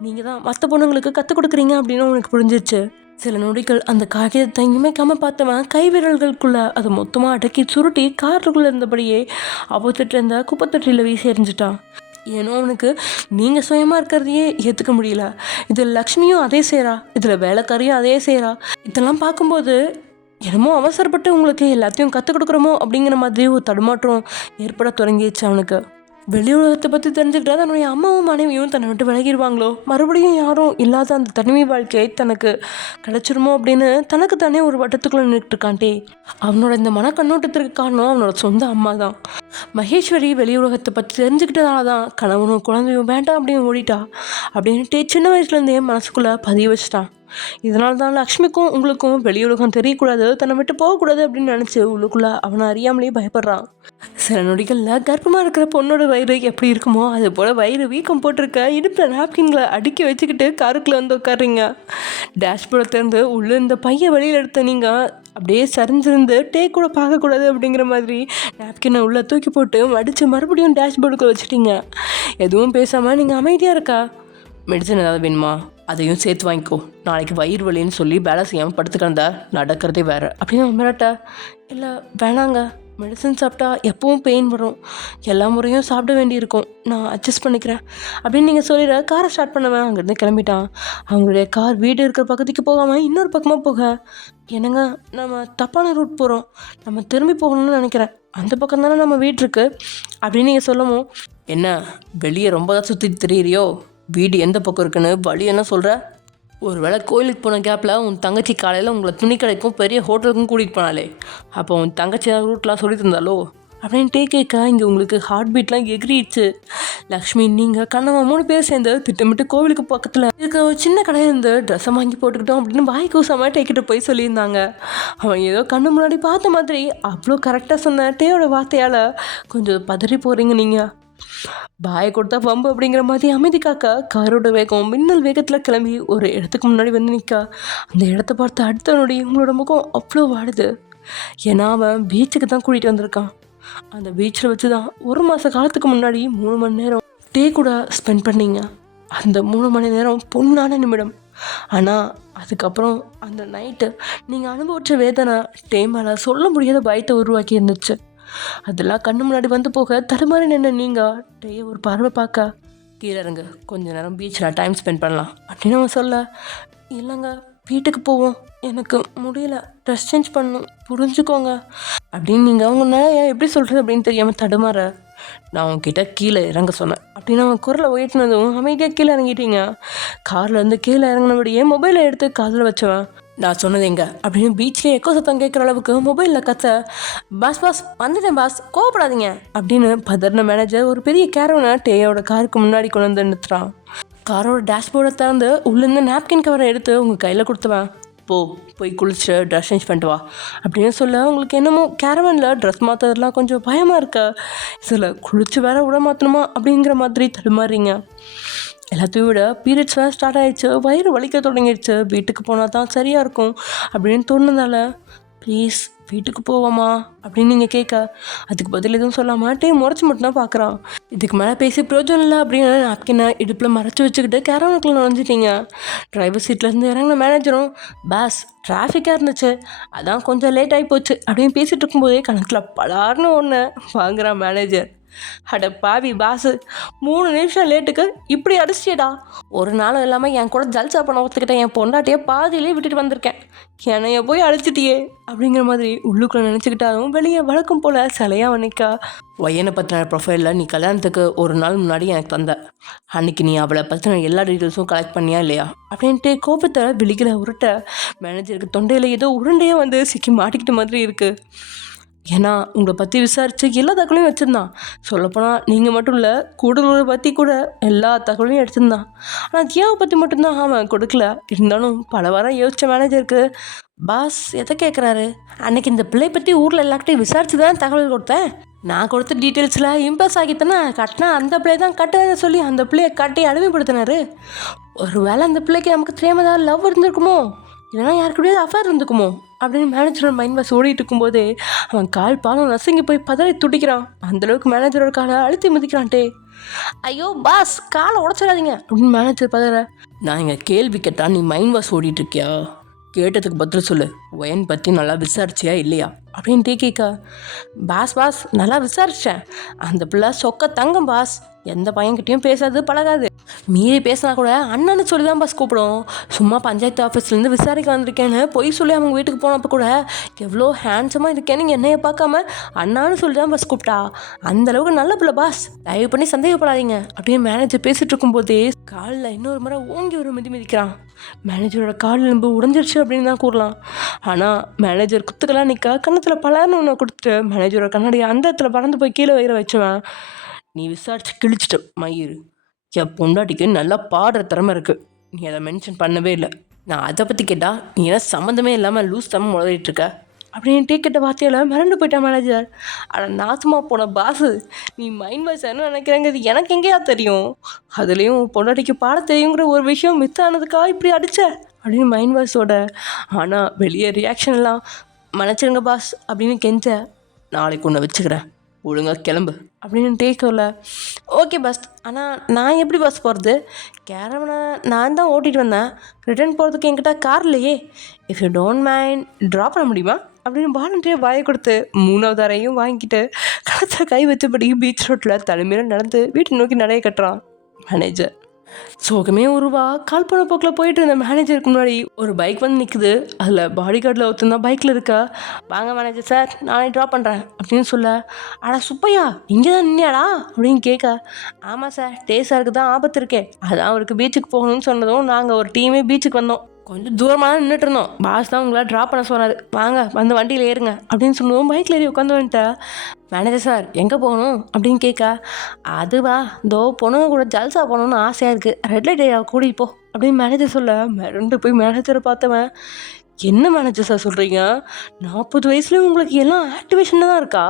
நீங்கள் தான் மற்ற பொண்ணுங்களுக்கு கற்றுக் கொடுக்குறீங்க அப்படின்னு அவனுக்கு புரிஞ்சிச்சு. சில நொடிகள் அந்த காகிதத்தை இமைக்காமல் பார்த்தவன் கை விரல்களுக்குள்ளே அதை மொத்தமாக அடக்கி சுருட்டி காருக்குள்ளே இருந்தபடியே ஆப்போசிட் இருந்த குப்பைத்தொட்டியில் வீசி எறிஞ்சிட்டான். ஏன்னோ அவனுக்கு நீங்கள் சுயமாக இருக்கிறதையே ஏற்றுக்க முடியல. இதில் லக்ஷ்மியும் அதே செய்கிறா, இதில் வேலைக்காரியும் அதே செய்கிறா. இதெல்லாம் பார்க்கும்போது என்னமோ அவசரப்பட்டு உங்களுக்கு எல்லாத்தையும் கற்றுக் கொடுக்குறோமோ அப்படிங்கிற மாதிரி ஒரு தடுமாற்றம் ஏற்பட தொடங்கிடுச்சு அவனுக்கு. வெளி உலகத்தை பற்றி தெரிஞ்சுக்கிட்டா தன்னுடைய அம்மாவும் மனைவியும் தன்னை விட்டு விலகிடுவாங்களோ, மறுபடியும் யாரும் இல்லாத அந்த தனிமை வாழ்க்கையை தனக்கு கிடச்சிருமோ அப்படின்னு தனக்கு தானே ஒரு வட்டத்துக்குள்ளே நின்றுட்டுருக்கான்ட்டே. அவனோட இந்த மனக்கண்ணோட்டத்திற்கு காரணம் அவனோட சொந்த அம்மா தான். மகேஸ்வரி வெளி உலகத்தை பற்றி தெரிஞ்சுக்கிட்டதால தான் கணவனும் குழந்தையும் வேண்டாம் அப்படின்னு ஓடிட்டா அப்படின்ட்டு சின்ன வயசுலேருந்தே மனசுக்குள்ளே பதிய வச்சிட்டான். இதனால தான் லக்ஷ்மிக்கும் உங்களுக்கும் வெளியுலகம் தெரியக்கூடாது, தன்னை விட்டு போகக்கூடாது அப்படின்னு நினச்சி உள்ளுக்குள்ளே அவனை அறியாமலே பயப்படுறான். சில நொடிகளில் கர்ப்பமாக இருக்கிற பொண்ணோட வயிறு எப்படி இருக்குமோ அது போல் வயிறு வீக்கம் போட்டிருக்க இடுப்பில் நாப்கின்களை அடுக்கி வச்சுக்கிட்டு காருக்குள்ளே வந்து உட்காடுறீங்க. டேஷ்போர்டை திறந்து உள்ளே இந்த பையை வெளியில் எடுத்த நீங்கள் அப்படியே சரிஞ்சிருந்து டேக் கூட பார்க்கக்கூடாது அப்படிங்கிற மாதிரி நாப்கினை உள்ளே தூக்கி போட்டு மடித்து மறுபடியும் டேஷ்போர்டுக்குள்ளே வச்சுட்டீங்க. எதுவும் பேசாமல் நீங்கள் அமைதியாக இருக்கா. மெடிசன் ஏதாவது வேணுமா, அதையும் சேர்த்து வாங்கிக்கோ. நாளைக்கு வயிறு வலின்னு சொல்லி வேலை செய்யாமல் படுத்துக்கிறதா நடக்கிறதே வேறு அப்படின்னு மிரட்ட. இல்லை வேணாங்க, மெடிசன் சாப்பிட்டா எப்பவும் பெயின் வரும், எல்லா முறையும் சாப்பிட வேண்டியிருக்கும், நான் அட்ஜஸ்ட் பண்ணிக்கிறேன் அப்படின்னு நீங்கள் சொல்லிட காரை ஸ்டார்ட் பண்ணுவேன். அங்கேருந்து கிளம்பிட்டான். அவங்களுடைய கார் வீடு இருக்கிற பக்கத்துக்கு போகாமல் இன்னொரு பக்கமாக போக, என்னங்க நம்ம தப்பான ரூட் போகிறோம், நம்ம திரும்பி போகணும்னு நினைக்கிறேன், அந்த பக்கம் தானே நம்ம வீடு இருக்குது அப்படின்னு நீங்கள் சொல்லவும், என்ன வெளியே ரொம்ப தான் சுற்றி தெரியுறியோ, வீடு எந்த பக்கம் இருக்குன்னு வழி என்ன சொல்கிற? ஒரு வேளை கோயிலுக்கு போன கேப்பில் உன் தங்கச்சி காலையில் உங்களை துணி கடைக்கும் பெரிய ஹோட்டலுக்கும் கூட்டிகிட்டு போனாலே, அப்போ உன் தங்கச்சி ரூட்லாம் சொல்லி தந்தாலோ அப்படின்ட்டு கேட்க இங்கே உங்களுக்கு ஹார்ட் பீட்லாம் எகிரிடுச்சு. லக்ஷ்மி நீங்கள் கண்ணம்மா 3 பேர் சேர்ந்து திட்டமிட்டு கோவிலுக்கு பக்கத்தில் இருக்க ஒரு சின்ன கடையிலேருந்து ட்ரெஸ்ஸை வாங்கி போட்டுக்கிட்டோம் அப்படின்னு வாய் கூசாமல் டேக்கிட்டு போய் சொல்லியிருந்தாங்க. அவன் ஏதோ கண்ணு முன்னாடி பார்த்த மாதிரி அவ்வளோ கரெக்டாக சொன்ன டேயோட வார்த்தையால் கொஞ்சம் பதறி போகிறீங்க நீங்கள். பாயை கொடுத்தா வம்பு அப்படிங்கிற மாதிரி அமைதி காக்க காரோட வேகம் மின்னல் வேகத்தில் கிளம்பி ஒரு இடத்துக்கு முன்னாடி வந்து நிற்க, அந்த இடத்த பார்த்து அடுத்த நொடி உங்களோட முகம் அவ்வளோ வாடுது. ஏன்னா அவன் பீச்சுக்கு தான் கூட்டிகிட்டு வந்திருக்கான். அந்த பீச்சில் வச்சு தான் 1 மாத காலத்துக்கு முன்னாடி 3 மணி நேரம் டே கூட ஸ்பெண்ட் பண்ணீங்க. அந்த 3 மணி நேரம் பொண்ணான நிமிடம். ஆனால் அதுக்கப்புறம் அந்த நைட்டு நீங்கள் அனுபவித்த வேதனை டே மேலே சொல்ல முடியாத பயத்தை உருவாக்கி இருந்துச்சு. அதெல்லாம் கண்ணு முன்னாடி வந்து போக தடுமாறி நின்று நீங்கள் டேயை ஒரு பார்வை பார்க்க, கீழே இறங்க கொஞ்ச நேரம் பீச்சில் டைம் ஸ்பெண்ட் பண்ணலாம் அப்படின்னு அவன் சொல்ல, இல்லைங்க வீட்டுக்கு போவோம், எனக்கு முடியல, ட்ரெஸ் சேஞ்ச் பண்ணணும், புரிஞ்சுக்கோங்க அப்படின்னு நீங்கள் அவங்க நிறைய எப்படி சொல்கிறது அப்படின்னு தெரியாமல் தடுமாற, நான் உங்ககிட்ட கீழே இறங்க சொன்னேன் அப்படின்னு அவன் குரலை உயர்த்தினதும் அமைதியாக கீழே இறங்கிட்டீங்க. கார்லேருந்து கீழே இறங்கினபடியே மொபைலை எடுத்து காதில் வச்சவன் நான் சொன்னது எங்க அப்படின்னு பீச்லேயே எக்கோ சத்தம் கேட்குற அளவுக்கு மொபைலில் கத்த பாஸ் பாஸ் வந்துட்டேன் பாஸ் கோவப்படாதீங்க அப்படின்னு பதர்ன மேனேஜர் ஒரு பெரிய கேரவனை டேயோட காருக்கு முன்னாடி கொண்டு வந்து நிறுத்துறான். காரோட டேஷ்போர்டை திறந்து உள்ளேருந்து நாப்கின் கவரை எடுத்து உங்கள் கையில் கொடுத்துவேன். போய் குளிச்சுட்டு ட்ரெஸ் சேஞ்ச் பண்ணிட்டு வா அப்படின்னு சொல்ல உங்களுக்கு என்னமோ கேரவனில் ட்ரெஸ் மாற்றுறதுலாம் கொஞ்சம் பயமாக இருக்கா, இதில் குளிச்சு வேற விட மாற்றணுமா அப்படிங்கிற மாதிரி தடுமாறுறீங்க. எல்லாத்தையும் விட பீரியட்ஸ் வேறு ஸ்டார்ட் ஆகிடுச்சு, வயிறு வலிக்க தொடங்கிடுச்சு, வீட்டுக்கு போனால் தான் சரியாக இருக்கும் அப்படின்னு தோணுனால ப்ளீஸ் வீட்டுக்கு போவோமா அப்படின்னு நீங்கள் கேட்க அதுக்கு பதில் எதுவும் சொல்லாமல் டைம் முறைச்சி மட்டும்தான் பார்க்குறான். இதுக்கு மேலே பேசி பிரயோஜனம் இல்லை அப்படின்னு நாப்கினை இடுப்பில் மறைச்சி வச்சுக்கிட்டு கேரவனுக்குள்ள நுழைஞ்சிட்டீங்க. டிரைவர் சீட்லேருந்து இறங்கின மேனேஜரும் பாஸ் டிராஃபிக்காக இருந்துச்சு அதான் கொஞ்சம் லேட் ஆகி போச்சு அப்படின்னு பேசிகிட்டு இருக்கும்போதே கணக்கில் பலார்னு ஒன்று வாங்குறான் மேனேஜர். அட பாவி பாஸு 3 நிமிஷம் லேட்டுக்கு இப்படி அடிச்சிட்டேடா, ஒரு நாளும் இல்லாமல் என் கூட ஜல்சா பண்ண ஒத்துக்கிட்டேன், என் பொண்டாட்டியே பாதியிலே விட்டுட்டு வந்திருக்கேன், என்னைய போய் அடிச்சிட்டியே அப்படிங்கிற மாதிரி உள்ளுக்குள்ளே நினச்சிக்கிட்டாலும் வெளியே வழக்கம் போல் சிலையாக நிற்கா. ஒய்யனை பற்றின ப்ரொஃபைலில் நீ கல்யாணத்துக்கு ஒரு நாள் முன்னாடி எனக்கு தந்த, அன்றைக்கி நீ அவளை பற்றின எல்லா டீட்டெயில்ஸும் கலெக்ட் பண்ணியா இல்லையா அப்படின்ட்டு கோபத்தை விழிகளை உருட்ட மேனேஜருக்கு தொண்டையில் ஏதோ உருண்டையாக வந்து சிக்கி மாட்டிக்கிட்ட மாதிரி இருக்குது. ஏன்னா உங்களை பற்றி விசாரித்து எல்லா தகவலையும் வச்சுருந்தான். சொல்லப்போனால் நீங்கள் மட்டும் இல்லை கூடலூரை பற்றி கூட எல்லா தகவலையும் எடுத்திருந்தான். ஆனால் தியாவை பற்றி மட்டும்தான் அவன் கொடுக்கல. இருந்தாலும் பல வாரம் யோசித்த மேனேஜருக்கு பாஸ் எதை கேட்குறாரு, அன்றைக்கி இந்த பிள்ளை பற்றி ஊரில் எல்லார்கிட்டையும் விசாரித்து தான் தகவல் கொடுத்தேன், நான் கொடுத்த டீட்டெயில்ஸில் இம்ப்ரெஸ் ஆகித்தனா கட்டினா அந்த பிள்ளை தான் கட்டுவேன்னு சொல்லி அந்த பிள்ளையை கட்டி அடிமைப்படுத்தினாரு. ஒரு வேளை அந்த பிள்ளைக்கு நமக்கு தெரியாமல் தான் லவ் இருந்திருக்குமோ, இல்லைனா யாருக்கூடயாவது அஃபேர் இருந்துக்குமோ அப்படின்னு மேனேஜரோட மைண்ட் வாஷ் ஓடிட்டு இருக்கும்போதே அவன் கால் பாலம் நசுங்கி போய் பதறி துடிக்கிறான். அந்தளவுக்கு மேனேஜரோட காலை அழுத்தி மிதிக்கிறான்ட்டே. ஐயோ பாஸ் காலை உடச்சிடாதீங்க அப்படின்னு மேனேஜர் பதற. நான் இங்கே கேள்வி கேட்டால் நீ மைண்ட் வாஷ் ஓடிட்டு இருக்கியா, கேட்டதுக்கு பதில் சொல்லு, ஒயன் பற்றி நல்லா விசாரிச்சியா இல்லையா அப்படின்ட்டே கேட்க பாஸ் நல்லா விசாரித்தேன், அந்த பிள்ளை சொக்க தங்கம் பாஸ், எந்த பையன்கிட்டையும் பேசாது பழகாது, மீறி பேசினா கூட அண்ணன்னு சொல்லி தான் பாஸ் கூப்பிடும், சும்மா பஞ்சாயத்து ஆஃபீஸ்லேருந்து விசாரிக்க வந்திருக்கேன்னு பொய் சொல்லி அவங்க வீட்டுக்கு போனப்போ கூட எவ்வளோ ஹேண்ட்ஸமாக இருக்கேன்னு என்னையை பார்க்காம அண்ணான்னு சொல்லி தான் பஸ் கூப்பிட்டா, அந்தளவுக்கு நல்ல பிள்ளை பாஸ், தயவு பண்ணி சந்தேகப்படாதீங்க அப்படின்னு மேனேஜர் பேசிகிட்டு இருக்கும்போதே காலில் இன்னொரு முறை ஓங்கி ஒரு மிதிக்கிறான். மேனேஜரோட கால் எலும்பு உடஞ்சிருச்சு அப்படின்னு தான் கூறலாம். ஆனால் மேனேஜர் குத்துக்கெல்லாம் நிற்க கன்னத்தில் பலர்னு ஒன்று கொடுத்துட்டு மேனேஜரோட கண்ணாடியை அந்த இடத்துல பறந்து போய் கீழே வைக்கிற வச்சுவேன். நீ விசாரிச்சு கிழிச்சிட்ட மயிறு, என் பொண்டாட்டிக்கு நல்லா பாடுற திறமை இருக்குது, நீ அதை மென்ஷன் பண்ணவே இல்லை, நான் அதை பற்றி கேட்டால் நீ ஏன்னா சம்மந்தமே இல்லாமல் லூஸ் தம்ம முளையிட்ருக்க அப்படின்னு கேட்ட வார்த்தையில் மிரண்டு போயிட்டான் மேனேஜர். ஆனால் நாசமாக போன பாஸு, நீ மைண்ட் வாய்ஸ் என்ன நினைக்கிறேங்கிறது எனக்கு எங்கேயா தெரியும், அதுலேயும் பொண்டாட்டிக்கு பாட தெரியுங்கிற ஒரு விஷயம் மிஸ் ஆனதுக்கா இப்படி அடித்த அப்படின்னு மைண்ட் வாய்ஸோட. ஆனால் வெளியே ரியாக்ஷன் எல்லாம் மன்னிச்சிருங்க பாஸ் அப்படின்னு கெஞ்ச, நாளைக்கு ஒன்று வச்சுக்கிறேன் ஒழுங்காக கிளம்பு அப்படின்னு டேக்கல. ஓகே பஸ், ஆனால் நான் எப்படி பஸ் போகிறது, கேரவனை நான் தான் ஓட்டிகிட்டு வந்தேன், ரிட்டர்ன் போகிறதுக்கு என்கிட்ட கார் இல்லையே, if you don't mind drop பண்ண முடியுமா அப்படின்னு வாலண்டியாக வாயை கொடுத்து 3வது அறையும் வாங்கிக்கிட்டு கழுத்தில் கை வச்சபடி பீச் ரோட்டில் தலைமையில் நடந்து வீட்டை நோக்கி நடைய கட்டுறான் மேனேஜர். சோகமே உருவா கால் பண்ண போக்கில் போயிட்டு இருந்த மேனேஜருக்கு முன்னாடி ஒரு பைக் வந்து நிற்குது. அதில் பாடி கார்டில் ஒருத்தந்தான் பைக்கில் இருக்கா. வாங்க மேனேஜர் சார், நானே ட்ராப் பண்ணுறேன் அப்படின்னு சொல்ல, அடா சுப்பையா இங்கே தான் நின்னியாடா அப்படின்னு கேட்க, ஆமாம் சார் டே சாருக்கு தான் ஆபத்து இருக்கே, அதான் அவருக்கு பீச்சுக்கு போகணும்னு சொன்னதும் நாங்கள் ஒரு டீமே பீச்சுக்கு வந்தோம், கொஞ்சம் தூரமாக தான் நின்றுட்டு இருந்தோம், பாஸ் தான் உங்களால் ட்ராப் பண்ண சொன்னார், வாங்க வந்து வண்டியில் ஏறுங்க அப்படின்னு சொன்னதும் பைக்கில் ஏறி உட்காந்து வந்துட்டேன். மேனேஜர் சார் எங்கே போகணும் அப்படின்னு கேட்க, அதுவா தோ பொண்ணுங்க கூட ஜல்சா போகணுன்னு ஆசையாக இருக்குது, ரெட் லைட் ஏரியா கூட்டிகிட்டு போ அப்படின்னு மேனேஜர் சொல்ல, மிரண்டு போய் மேனேஜரை பார்த்தவன், என்ன மேனேஜர் சார் சொல்கிறீங்க, 40 வயசுலேயும் உங்களுக்கு எல்லாம் ஆக்டிவேஷனில் தான் இருக்கா,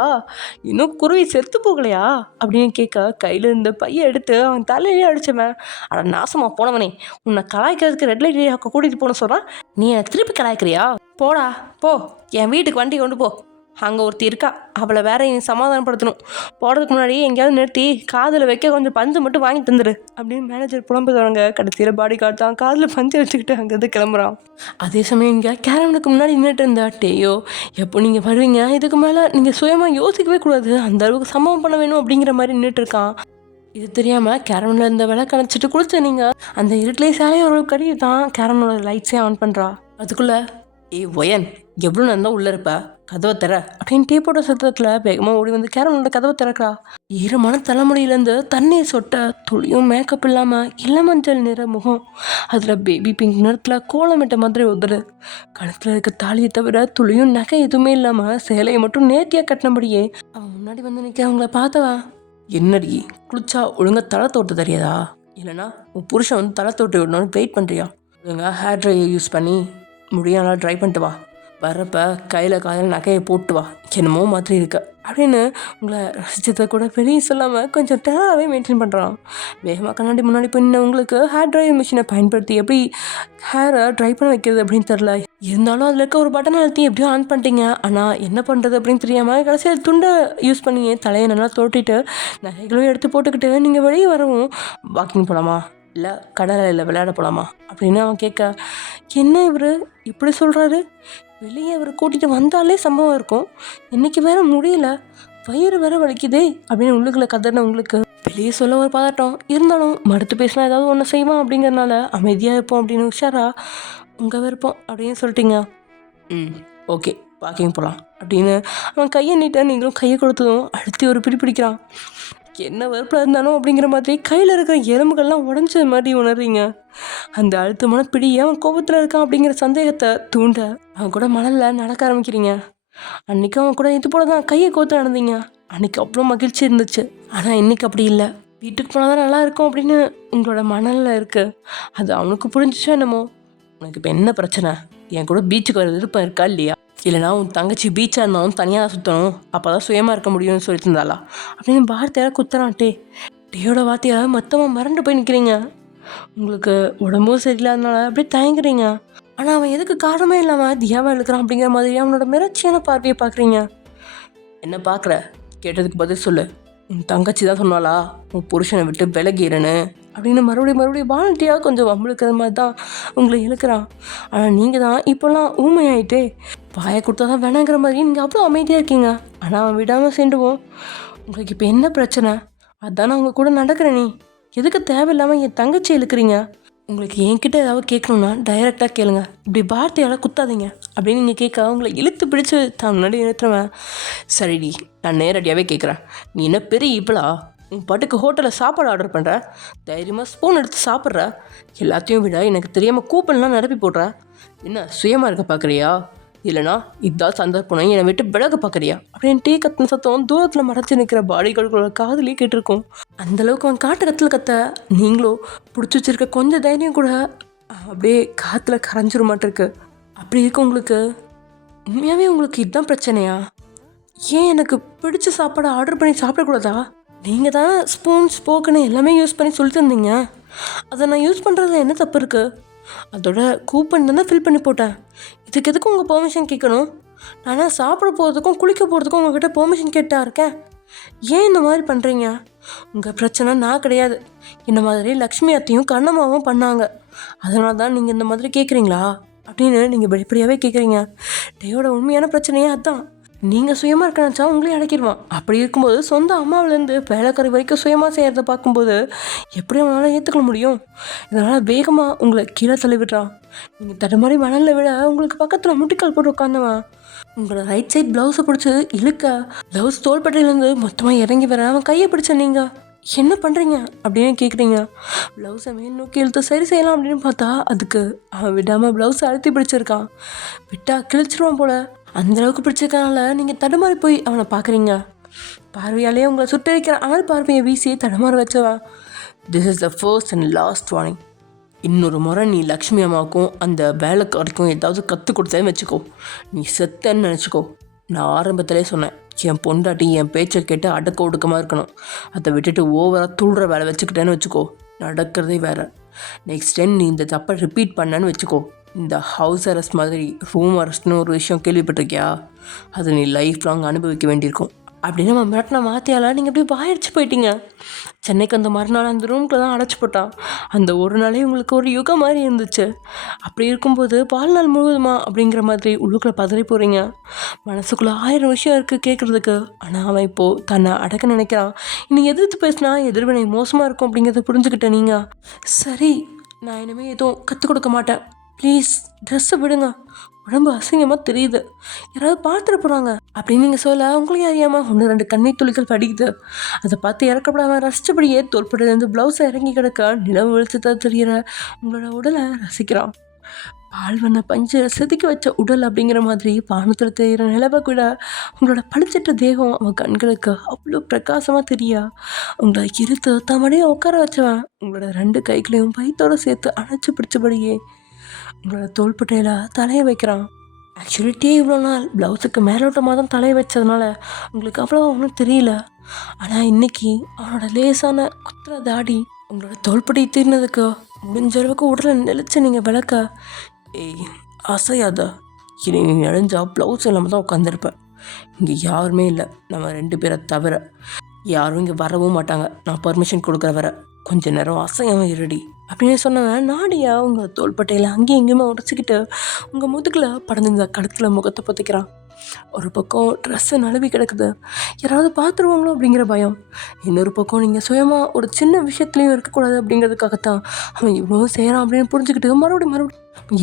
இன்னும் குருவி செத்து போகலையா அப்படின்னு கேட்க கையில் இருந்த பையை எடுத்து அவன் தலையிலே அடித்தவன், அட நாசமாக போனவனே, உன்னை கலாய்க்கிறதுக்கு ரெட் லைட் ஏரியாவுக்கு கூட்டிகிட்டு போன சொல்கிறான், நீ என்னை திருப்பி கலாய்க்கிறியா, போடா போ என் வீட்டுக்கு வண்டி கொண்டு போ, அங்கே ஒருத்தி இருக்கா அவளை வேற நீ சமாதானப்படுத்தணும், போகிறதுக்கு முன்னாடி எங்கேயாவது நிறுத்தி காதில் வைக்க கொஞ்சம் பஞ்சு மட்டும் வாங்கி தந்துரு அப்படின்னு மேனேஜர் புலம்பு தொடங்க. கடைசியில் பாடி கார்டு தான் காதில் பஞ்சு வச்சுக்கிட்டு அங்கேருந்து கிளம்புறான். அதே சமயம் இங்கே கேரவனுக்கு முன்னாடி நின்றுட்டு இருந்தா டேயோ, எப்போ நீங்கள் வருவீங்க, இதுக்கு மேலே நீங்கள் சுயமாக யோசிக்கவே கூடாது, அந்த அளவுக்கு சம்பவம் பண்ண வேணும் அப்படிங்கிற மாதிரி நின்றுட்டு இருக்கான். இது தெரியாமல் கேரவனில் இருந்த விளக்கு அணைச்சிட்டு குளிச்ச நீங்கள் அந்த இருட்டிலே சேலையை ஒரு கடி தான் கேரவனோட லைட்ஸே ஆன் பண்ணுறா. அதுக்குள்ளே ஒயன், எவ்வளோ நேரம் தான் உள்ளே இருப்ப, கதவை திற அப்படின்னு டீ போட்ட சத்தத்தில் வேகமாக ஓடி வந்து கேரமோட கதவை திறக்கிறா. ஈரமான தலைமுடியிலேருந்து தண்ணீர் சொட்ட, துளியும் மேக்கப் இல்லாமல் இளமஞ்சள் நிற முகம், அதில் பேபி பிங்க் நிறத்தில் கோலமிட்ட மாதிரி உதறு, கழுத்தில் இருக்க தாலியை தவிர துளியும் நகை எதுவுமே இல்லாமல் சேலையை மட்டும் நேர்த்தியாக கட்டினபடியே அவன் முன்னாடி வந்து நிற்க அவங்கள பார்த்தவன், என்னடி குளிச்சா ஒழுங்காக தலை தோட்ட தெரியாதா, இல்லைனா உன் புருஷன் வந்து தலை தோட்டி விடணும்னு வெயிட் பண்ணுறியா, ஒழுங்காக ஹேர் ட்ரையை யூஸ் பண்ணி முடியாதா ட்ரை பண்ணிட்டு வா, வர்றப்ப கையில் காதில் நகையை போட்டு வா, என்னமோ மாதிரி இருக்க அப்படின்னு உங்களை ரசிச்சதை கூட வெளியே சொல்லாமல் கொஞ்சம் டேராகவே மெயின்டைன் பண்ணுறான். வேகமாக கண்ணாடி முன்னாடி போய் உங்களுக்கு ஹேர் ட்ரையர் மிஷினை பயன்படுத்தி எப்படி ஹேரை ட்ரை பண்ண வைக்கிறது அப்படின்னு தெரில. இருந்தாலும் அதில் இருக்க ஒரு பட்டன் அழுத்தி எப்படியோ ஆன் பண்ணிட்டீங்க. ஆனால் என்ன பண்ணுறது அப்படின்னு தெரியாமல் கடைசியில் துண்டை யூஸ் பண்ணி தலையை நல்லா தோட்டிட்டு நகைகளும் எடுத்து போட்டுக்கிட்டு நீங்கள் வெளியே வரவும், வாக்கிங் போகலாமா இல்லை கடலில் விளையாட போகலாமா அப்படின்னு அவன் கேட்க, என்ன இவர் இப்படி சொல்கிறாரு, வெளியே அவர் கூட்டிகிட்டு வந்தாலே சம்பவம் இருக்கும், இன்றைக்கி வேற முடியல, வயிறு வேற வலிக்குதே அப்படின்னு உள்ளுக்குள்ள கதறின உங்களுக்கு வெளியே சொல்ல ஒரு பதட்டம். இருந்தாலும் மறுத்து பேசினா ஏதாவது ஒன்று செய்வான் அப்படிங்கிறனால அமைதியாக இருப்போம் அப்படின்னு உஷாரா உங்கள் விருப்பம் அப்படின்னு சொல்லிட்டீங்க. ஓகே வாக்கிங் போகலாம் அப்படின்னு அவன் கையை நீட்ட நீங்களும் கையை கொடுத்ததும் அழுத்தி ஒரு பிடிக்கிறான். என்ன வெறுப்பில் இருந்தாலும் அப்படிங்கிற மாதிரி கையில் இருக்கிற எலும்புகள்லாம் உடஞ்ச மாதிரி உணர்றீங்க. அந்த அழுத்தமான பிடி அவன் கோபத்தில் இருக்கான் அப்படிங்கிற சந்தேகத்தை தூண்ட அவன் கூட மணலில் நடக்க ஆரம்பிக்கிறீங்க. அன்றைக்கும் அவன் கூட இது போல தான் கையை கோத்து நடந்தீங்க. அன்றைக்கி அவ்வளோ மகிழ்ச்சி இருந்துச்சு. ஆனால் இன்றைக்கி அப்படி இல்லை. வீட்டுக்கு போனால் தான் நல்லா இருக்கும் அப்படின்னு உங்களோட மணலில் இருக்குது. அது அவனுக்கு புரிஞ்சிச்சோ என்னமோ. உனக்கு இப்போ என்ன பிரச்சனை, என் கூட பீச்சுக்கு வர விருப்பம் இருக்கா இல்லையா, இல்லைனா உன் தங்கச்சி பீச்சாக இருந்தாலும் தனியாக தான் சுற்றணும், அப்போ தான் சுயமாக இருக்க முடியும்னு சொல்லிட்டு இருந்தாளா அப்படின்னு வார்த்தையால் குத்துறான்ட்டே. டேயோட வார்த்தையால் மொத்தமாக மறண்டு போய் நிற்கிறீங்க. உங்களுக்கு உடம்பும் சரியில்லாதனால அப்படியே தயங்குறீங்க. ஆனால் அவன் எதுக்கு காரணமே இல்லாமல் தியாவா இழுக்கிறான் அப்படிங்கிற மாதிரி அவனோட மிரட்சியான பார்வையை பார்க்குறீங்க. என்ன பார்க்குற, கேட்டதுக்கு பதில் சொல்லு. உன் தங்கச்சி தான் சொன்னாலா உன் புருஷனை விட்டு விலகிறேன்னு அப்படின்னு மறுபடியும் வாலண்டியாக கொஞ்சம் வம்பளுக்கிற மாதிரி தான் உங்களை இழுக்கிறான். ஆனால் நீங்கள் தான் இப்போல்லாம் ஊமையாயிட்டே, வாயை கொடுத்தா தான் வேணாங்கிற மாதிரி நீங்கள் அவ்வளோ அமைதியாக இருக்கீங்க. ஆனால் அவன் விடாமல் சேர்ந்துவோம். உங்களுக்கு இப்போ என்ன பிரச்சனை, அதான் நான் உங்கள் கூட நடக்கிறேன், நீ எதுக்கு தேவையில்லாமல் என் தங்கச்சி இழுக்கிறீங்க. உங்களுக்கு என்கிட்ட ஏதாவது கேட்கணுன்னா டைரெக்டாக கேளுங்க, இப்படி வார்த்தையால் குத்தாதீங்க அப்படின்னு நீங்கள் கேட்க உங்களை இழுத்து பிடிச்சி தான் முன்னாடி நிறுத்துறவன். சரிடி, நான் நேரடியாகவே கேட்குறேன், நீ என்ன பெரிய இவ்வளா உன் பாட்டுக்கு ஹோட்டலில் சாப்பாடு ஆர்டர் பண்ணுற, தைரியமாக ஸ்பூன் எடுத்து சாப்பிட்ற, எல்லாத்தையும் விட எனக்கு தெரியாமல் கூப்பன்லாம் நிரப்பி போடுற, என்ன சுயமாக இருக்க பார்க்குறியா, இல்லைனா இதான் சந்தர்ப்பம் என்னை விட்டு விலக பார்க்குறியா அப்படின்னு டீ கத்தின சத்தம் தூரத்தில் மறைச்சி நிற்கிற பாடிகளோட காதலியே கேட்டிருக்கோம். அந்தளவுக்கு அவன் காட்டு கத்தில் கத்த நீங்களோ பிடிச்சி வச்சிருக்க கொஞ்சம் தைரியம் கூட அப்படியே காற்றுல கரைஞ்சிட மாட்டிருக்கு. அப்படி இருக்கு உங்களுக்கு. உண்மையாகவே உங்களுக்கு இதுதான் பிரச்சனையா, ஏன் எனக்கு பிடிச்ச சாப்பாடை ஆர்டர் பண்ணி சாப்பிடக்கூடாதா, நீங்கள் தான் ஸ்பூன் ஸ்போக்குன்னு எல்லாமே யூஸ் பண்ணி சொல்லிட்டு இருந்தீங்க, அதை நான் யூஸ் பண்ணுறதுல என்ன தப்பு இருக்குது, அதோட கூப்பன் தானே ஃபில் பண்ணி போட்டேன், இதுக்கு எதுக்கும் உங்கள் பெர்மிஷன் கேட்கணும், நானும் சாப்பிட போகிறதுக்கும் குளிக்க போகிறதுக்கும் உங்கள்கிட்ட பெர்மிஷன் கேட்டா இருக்கேன், ஏன் இந்த மாதிரி பண்ணுறீங்க, உங்கள் பிரச்சனை நான் கிடையாது, இந்த மாதிரி லக்ஷ்மி அத்தையும் கண்ணம்மாவும் பண்ணாங்க, அதனால தான் நீங்கள் இந்த மாதிரி கேட்குறீங்களா அப்படின்னு நீங்கள் வெளிப்படையாகவே கேட்குறீங்க. டேயோட உண்மையான பிரச்சனையே அதுதான். நீங்கள் சுயமாக இருக்க நினச்சா உங்களே அடைக்கிடுவான். அப்படி இருக்கும்போது சொந்த அம்மாவிலேருந்து வேலைக்காரி வரைக்கும் சுயமாக செய்கிறத பார்க்கும்போது எப்படி அவனால் ஏற்றுக்க முடியும். இதனால் வேகமாக உங்களை கீழே தள்ளிவிடுறான். நீங்கள் தடுமாறி மணலில் விட உங்களுக்கு பக்கத்தில் முட்டிக்கால் போட்டு உட்காந்தவன் உங்களோட ரைட் சைட் ப்ளவுஸை பிடிச்சி இழுக்க ப்ளவுஸ் தோள்பட்டையிலேருந்து மொத்தமாக இறங்கி வர அவன் கையை பிடிச்ச நீங்கள் என்ன பண்ணுறீங்க அப்படின்னு கேட்குறீங்க. ப்ளவுஸை மேல் நோக்கி இழுத்து சரி செய்யலாம் அப்படின்னு பார்த்தா அதுக்கு அவன் விடாமல் ப்ளவுஸை அழுத்தி பிடிச்சிருக்கான். விட்டால் கிழிச்சிருவான் போல், அந்தளவுக்கு பிடிச்சிருக்கனால நீங்கள் தடுமாறி போய் அவனை பார்க்குறீங்க. பார்வையாலே உங்களை சுட்டரிக்கிற அனல் பார்வையை வீசி தடுமாற வச்சவன். This is the first and last warning. இன்னொரு முறை நீ லக்ஷ்மி அம்மாவுக்கும் அந்த வேலைக்காரிக்கும் ஏதாவது கற்றுக் கொடுத்தேன்னு வச்சுக்கோ, நீ செத்தன்னு நினச்சிக்கோ. நான் ஆரம்பத்திலே சொன்னேன், என் பொண்டாட்டி என் பேச்சை கேட்டு அடக்க ஒடுக்கமாக இருக்கணும், அதை விட்டுட்டு ஓவராக துள்ளுற வேலை வச்சுக்கிட்டேன்னு வச்சுக்கோ, நடக்கிறதே வேறு. நெக்ஸ்ட் டைம் நீ இந்த தப்பை ரிப்பீட் பண்ணேன்னு வச்சுக்கோ, இந்த ஹவுஸ் அரெஸ்ட் மாதிரி ரூம் அரெஸ்ட்னு ஒரு விஷயம் கேள்விப்பட்டிருக்கியா, அதை நீ லைஃப் லாங் அனுபவிக்க வேண்டியிருக்கும் அப்படின்னு நம்ம மிரட்டின வார்த்தையால் நீங்கள் அப்படியே பாயடிச்சு போயிட்டீங்க. சென்னைக்கு அந்த மறுநாள் அந்த ரூம்குள்ள தான் அடைச்சி போட்டான். அந்த ஒரு நாளே உங்களுக்கு ஒரு யுகம் மாதிரி இருந்துச்சு. அப்படி இருக்கும்போது வாழ்நாள் முழுவதுமா அப்படிங்கிற மாதிரி உள்ளுக்குள்ளே பதறி போகிறீங்க. மனசுக்குள்ளே 1000 விஷயம் இருக்குது கேட்குறதுக்கு. ஆனால் அவன் இப்போது தன்னை அடக்க நினைக்கிறான். இன்னும் எதிர்த்து பேசினா எதிர்வினை மோசமாக இருக்கும் அப்படிங்கிறத புரிஞ்சுக்கிட்டேன். நீங்கள் சரி, நான் இனிமேல் எதுவும் கற்றுக் கொடுக்க மாட்டேன், ப்ளீஸ் ட்ரெஸ்ஸை விடுங்க, உடம்பு அசிங்கமாக தெரியுது, யாராவது பார்த்துட்டு போகிறாங்க அப்படின்னு நீங்கள் சொல்ல உங்களுக்கு அறியாமல் 1-2 கண்ணீர் துளிகள் படிக்குது. அதை பார்த்து இறக்கப்படாமல் ரசித்தபடியே தோள்பட்டையிலேருந்து ப்ளவுஸை இறங்கி கிடக்க நிலவு வெளிச்சத்தை தெரிகிற உங்களோட உடலை ரசிக்கிறான். பால் வண்ண பஞ்சு செதுக்கி வச்ச உடல் அப்படிங்கிற மாதிரி பானத்தில் தெரிகிற நிலவை கூட உங்களோட பளிச்சிட்ட தேகம் அவன் கண்களுக்கு அவ்வளோ பிரகாசமாக தெரியா. உங்களை இருத்து தமடையே உட்கார வச்சவன் உங்களோட 2 கைகளையும் வயிற்றோட சேர்த்து அணைச்சி பிடிச்சபடியே உங்களோட தோள்பட்டையில் தலையை வைக்கிறான். ஆக்சுவலி இவ்வளோ நாள் ப்ளவுஸுக்கு மேலோட்டமாக தான் தலையை வச்சதுனால உங்களுக்கு அவ்வளோ ஒன்றும் தெரியல. ஆனால் இன்னைக்கு அவனோட லேசான குத்துற தாடி உங்களோட தோள்பட்டை தீர்னதுக்கு முடிஞ்ச அளவுக்கு உடலை நெளிச்சு நீங்கள் விளக்க, ஏய் அசையாத, இனி நீ நெளிஞ்சா ப்ளவுஸ் இல்லாமல் தான் உட்காந்துருப்பேன். இங்கே யாருமே இல்லை, நம்ம 2 பேரை தவிர யாரும் இங்கே வரவும் மாட்டாங்க. நான் பர்மிஷன் கொடுக்குற வர கொஞ்ச நேரம் அசையாமல் இருடி அப்படின்னு சொன்னவன் நாடியா உங்கள் தோள்பட்டையில் அங்கேயும் எங்கேயுமே உடச்சிக்கிட்டு உங்கள் முதுகில் படர்ந்து கழுத்தில் முகத்தை பொத்திக்கிறான். ஒரு பக்கம் ட்ரெஸ்ஸு நழுவி கிடக்குது, யாராவது பார்த்துருவாங்களோ அப்படிங்கிற பயம். இன்னொரு பக்கம் நீங்கள் சுயமாக ஒரு சின்ன விஷயத்துலையும் இருக்கக்கூடாது அப்படிங்கிறதுக்காகத்தான் அவன் இவ்வளோ செய்கிறான் அப்படின்னு புரிஞ்சுக்கிட்டு மறுபடியும்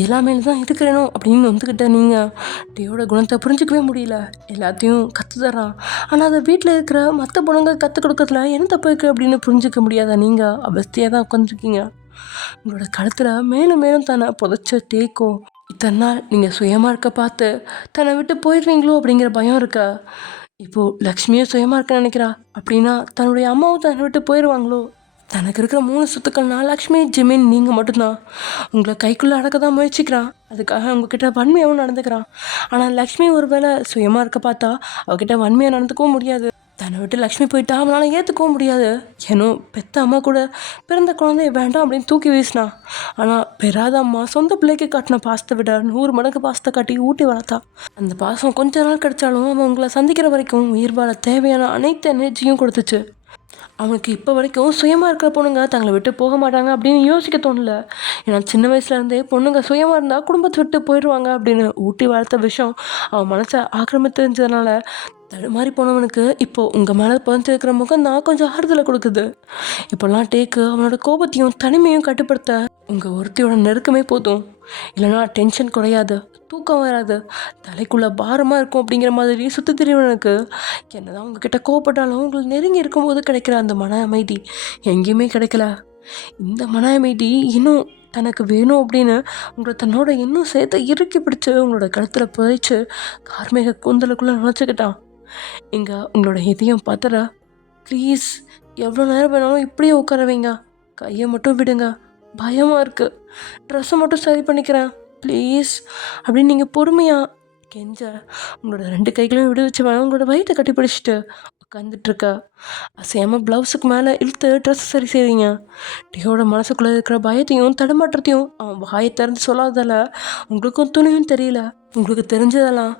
எல்லாமே தான் இருக்கிறேனோ அப்படின்னு வந்துக்கிட்ட நீங்கள் டேயோட குணத்தை புரிஞ்சிக்கவே முடியல. எல்லாத்தையும் கற்று தரான், ஆனால் அதை வீட்டில் இருக்கிற மற்ற பொண்ணுங்க கற்றுக் கொடுக்கறதுல என்ன தப்பு இருக்குது அப்படின்னு புரிஞ்சிக்க முடியாத நீங்கள் அவஸ்தையாக தான் உட்காந்துருக்கீங்க. உங்களோட கழுத்தில் மேலும் மேலும் தன்னை புதைச்ச தேக்கம். இத்தனை நாள் நீங்கள் சுயமாக இருக்க பார்த்து தன்னை விட்டு போயிடுவீங்களோ அப்படிங்கிற பயம் இருக்கா? இப்போது லக்ஷ்மியும் சுயமாக இருக்க நினைக்கிறா அப்படின்னா தன்னுடைய அம்மாவும் தன்னை விட்டு போயிடுவாங்களோ? தனக்கு இருக்கிற 3 சொத்துக்கள்னா லக்ஷ்மி, ஜிமின், நீங்கள் மட்டும்தான். உங்களை கைக்குள்ளே அடக்க தான் முயற்சிக்கிறான், அதுக்காக உங்ககிட்ட வன்மையாகவும் நடந்துக்கிறான். ஆனால் லக்ஷ்மி ஒரு வேளை சுயமாக இருக்க பார்த்தா அவகிட்ட வன்மையாக நடந்துக்கவும் முடியாது. தன்னை விட்டு லக்ஷ்மி போயிட்டா அவனால் ஏற்றுக்கவும் முடியாது. ஏன்னோ பெத்த அம்மா கூட பிறந்த குழந்தைய வேண்டாம் அப்படின்னு தூக்கி வீசினா. ஆனால் பெறாத அம்மா சொந்த பிள்ளைக்கு காட்டின பாசத்தை விட 100 மடங்கு பாசத்தை காட்டி ஊட்டி வளர்த்தா. அந்த பாசம் கொஞ்ச நாள் கிடைச்சாலும் அவன் உங்களை சந்திக்கிற வரைக்கும் உயிர் வாழ தேவையான அனைத்து எனர்ஜியும் கொடுத்துச்சு. அவனுக்கு இப்போ வரைக்கும் சுயமாக இருக்கிற பொண்ணுங்க தங்களை விட்டு போக மாட்டாங்க அப்படின்னு யோசிக்க தோணல. ஏன்னா சின்ன வயசுலேருந்தே பொண்ணுங்க சுயமாக இருந்தால் குடும்பத்தை விட்டு போயிடுவாங்க அப்படின்னு ஊட்டி வளர்த்த விஷயம் அவன் மனசை ஆக்கிரமித்ததுனால தடுமாறி போனவனுக்கு இப்போது உங்கள் மேலே பதிஞ்சிருக்கிற முகம் தான் கொஞ்சம் ஆறுதலை கொடுக்குது. இப்போல்லாம் டேக்கு அவனோட கோபத்தையும் தனிமையும் கட்டுப்படுத்த உங்கள் ஒருத்தியோட நெருக்கமே போதும். இல்லைனா டென்ஷன் குறையாது, தூக்கம் வராது, தலைக்குள்ளே பாரமாக இருக்கும் அப்படிங்கிற மாதிரி சுற்றி திரிவனுக்கு என்னதான் உங்ககிட்ட கோவப்பட்டாலும் உங்களுக்கு நெருங்கி இருக்கும்போது கிடைக்கிற அந்த மன அமைதி எங்கேயுமே கிடைக்கல. இந்த மன அமைதி இன்னும் தனக்கு வேணும் அப்படின்னு உங்களை தன்னோட இன்னும் சேர்த்து இறுக்கி பிடிச்சி உங்களோட கழுத்தில் புதைச்சி கார்மேக கூந்தலுக்குள்ளே நுழைச்சிக்கிட்டான். இங்கே உங்களோட இதயம் பத்தற, ப்ளீஸ் எவ்வளோ நேரம் வேணாலும் இப்படியே உட்கார வைங்க, கையை மட்டும் விடுங்க, பயமாக இருக்குது, ட்ரெஸ்ஸை மட்டும் சரி பண்ணிக்கிறேன் ப்ளீஸ் அப்படின்னு நீங்கள் பொறுமையாக கெஞ்ச உங்களோட 2 கைகளையும் விடுவிச்சவன் உங்களோட வயிற்றை கட்டி பிடிச்சிட்டு உட்காந்துட்ருக்க. அசையாமல் ப்ளவுஸுக்கு மேலே இழுத்து ட்ரெஸ் சரி செய்வீங்க. டியோட மனசுக்குள்ளே இருக்கிற பயத்தையும் தடுமாற்றத்தையும் அவன் வாயை திறந்து சொல்லாததால் உங்களுக்கும் துணியும் தெரியல. உங்களுக்கு தெரிஞ்சதெல்லாம்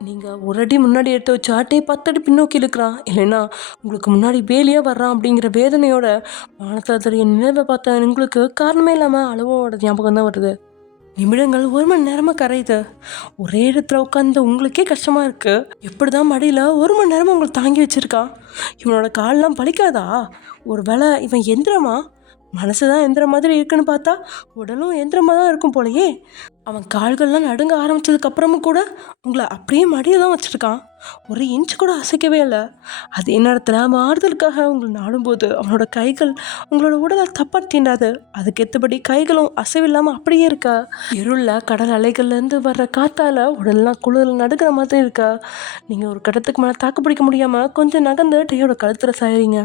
நீங்கள் ஒரு அடி முன்னாடி எடுத்து வச்சு ஆட்டையை 10 அடி பின்னோக்கி இழுக்கிறான், இல்லைன்னா உங்களுக்கு முன்னாடி வேலியாக வர்றான் அப்படிங்கிற வேதனையோட வானத்தில் தெரிய நினைவை பார்த்த உங்களுக்கு காரணமே இல்லாமல் அளவோட ஞாபகம் தான் வருது. நிமிடங்கள் 1 மணி நேரமாக கரையுது. ஒரே இடத்துல உட்காந்து உங்களுக்கே கஷ்டமாக இருக்குது. எப்படி தான் மடியில் 1 மணி நேரமாக உங்களை தாங்கி வச்சுருக்கான்? இவனோட கால்லாம் பலிக்காதா? ஒரு வேளை இவன் எந்திரமா? மனசு தான் எந்திர மாதிரி இருக்குன்னு பார்த்தா உடலும் எந்திரமாக தான் இருக்கும் போலையே. அவன் கால்கள்லாம் நடுங்க ஆரம்பித்ததுக்கப்புறமும் கூட உங்களை அப்படியே மடியில் தான் வச்சுருக்கான், ஒரு இன்ச்சு கூட அசைக்கவே இல்லை. அதே நேரத்தில் அவன் ஆறுதலுக்காக உங்களை நாடும்போது அவனோட கைகள் உங்களோட உடலை தப்பாக தீண்டாது. அதுக்கேற்றபடி கைகளும் அசைவில்லாமல் அப்படியே இருக்கா. இருளில் கடல் அலைகள்லேருந்து வர்ற காற்றால் உடல்லாம் குளிரில் நடுக்கிற மாதிரி இருக்கா. நீங்கள் ஒரு கடத்துக்கு மேலே தாக்கு பிடிக்க முடியாமல் கொஞ்சம் நகர்ந்து டேயோட கழுத்தில் சாயிறீங்க.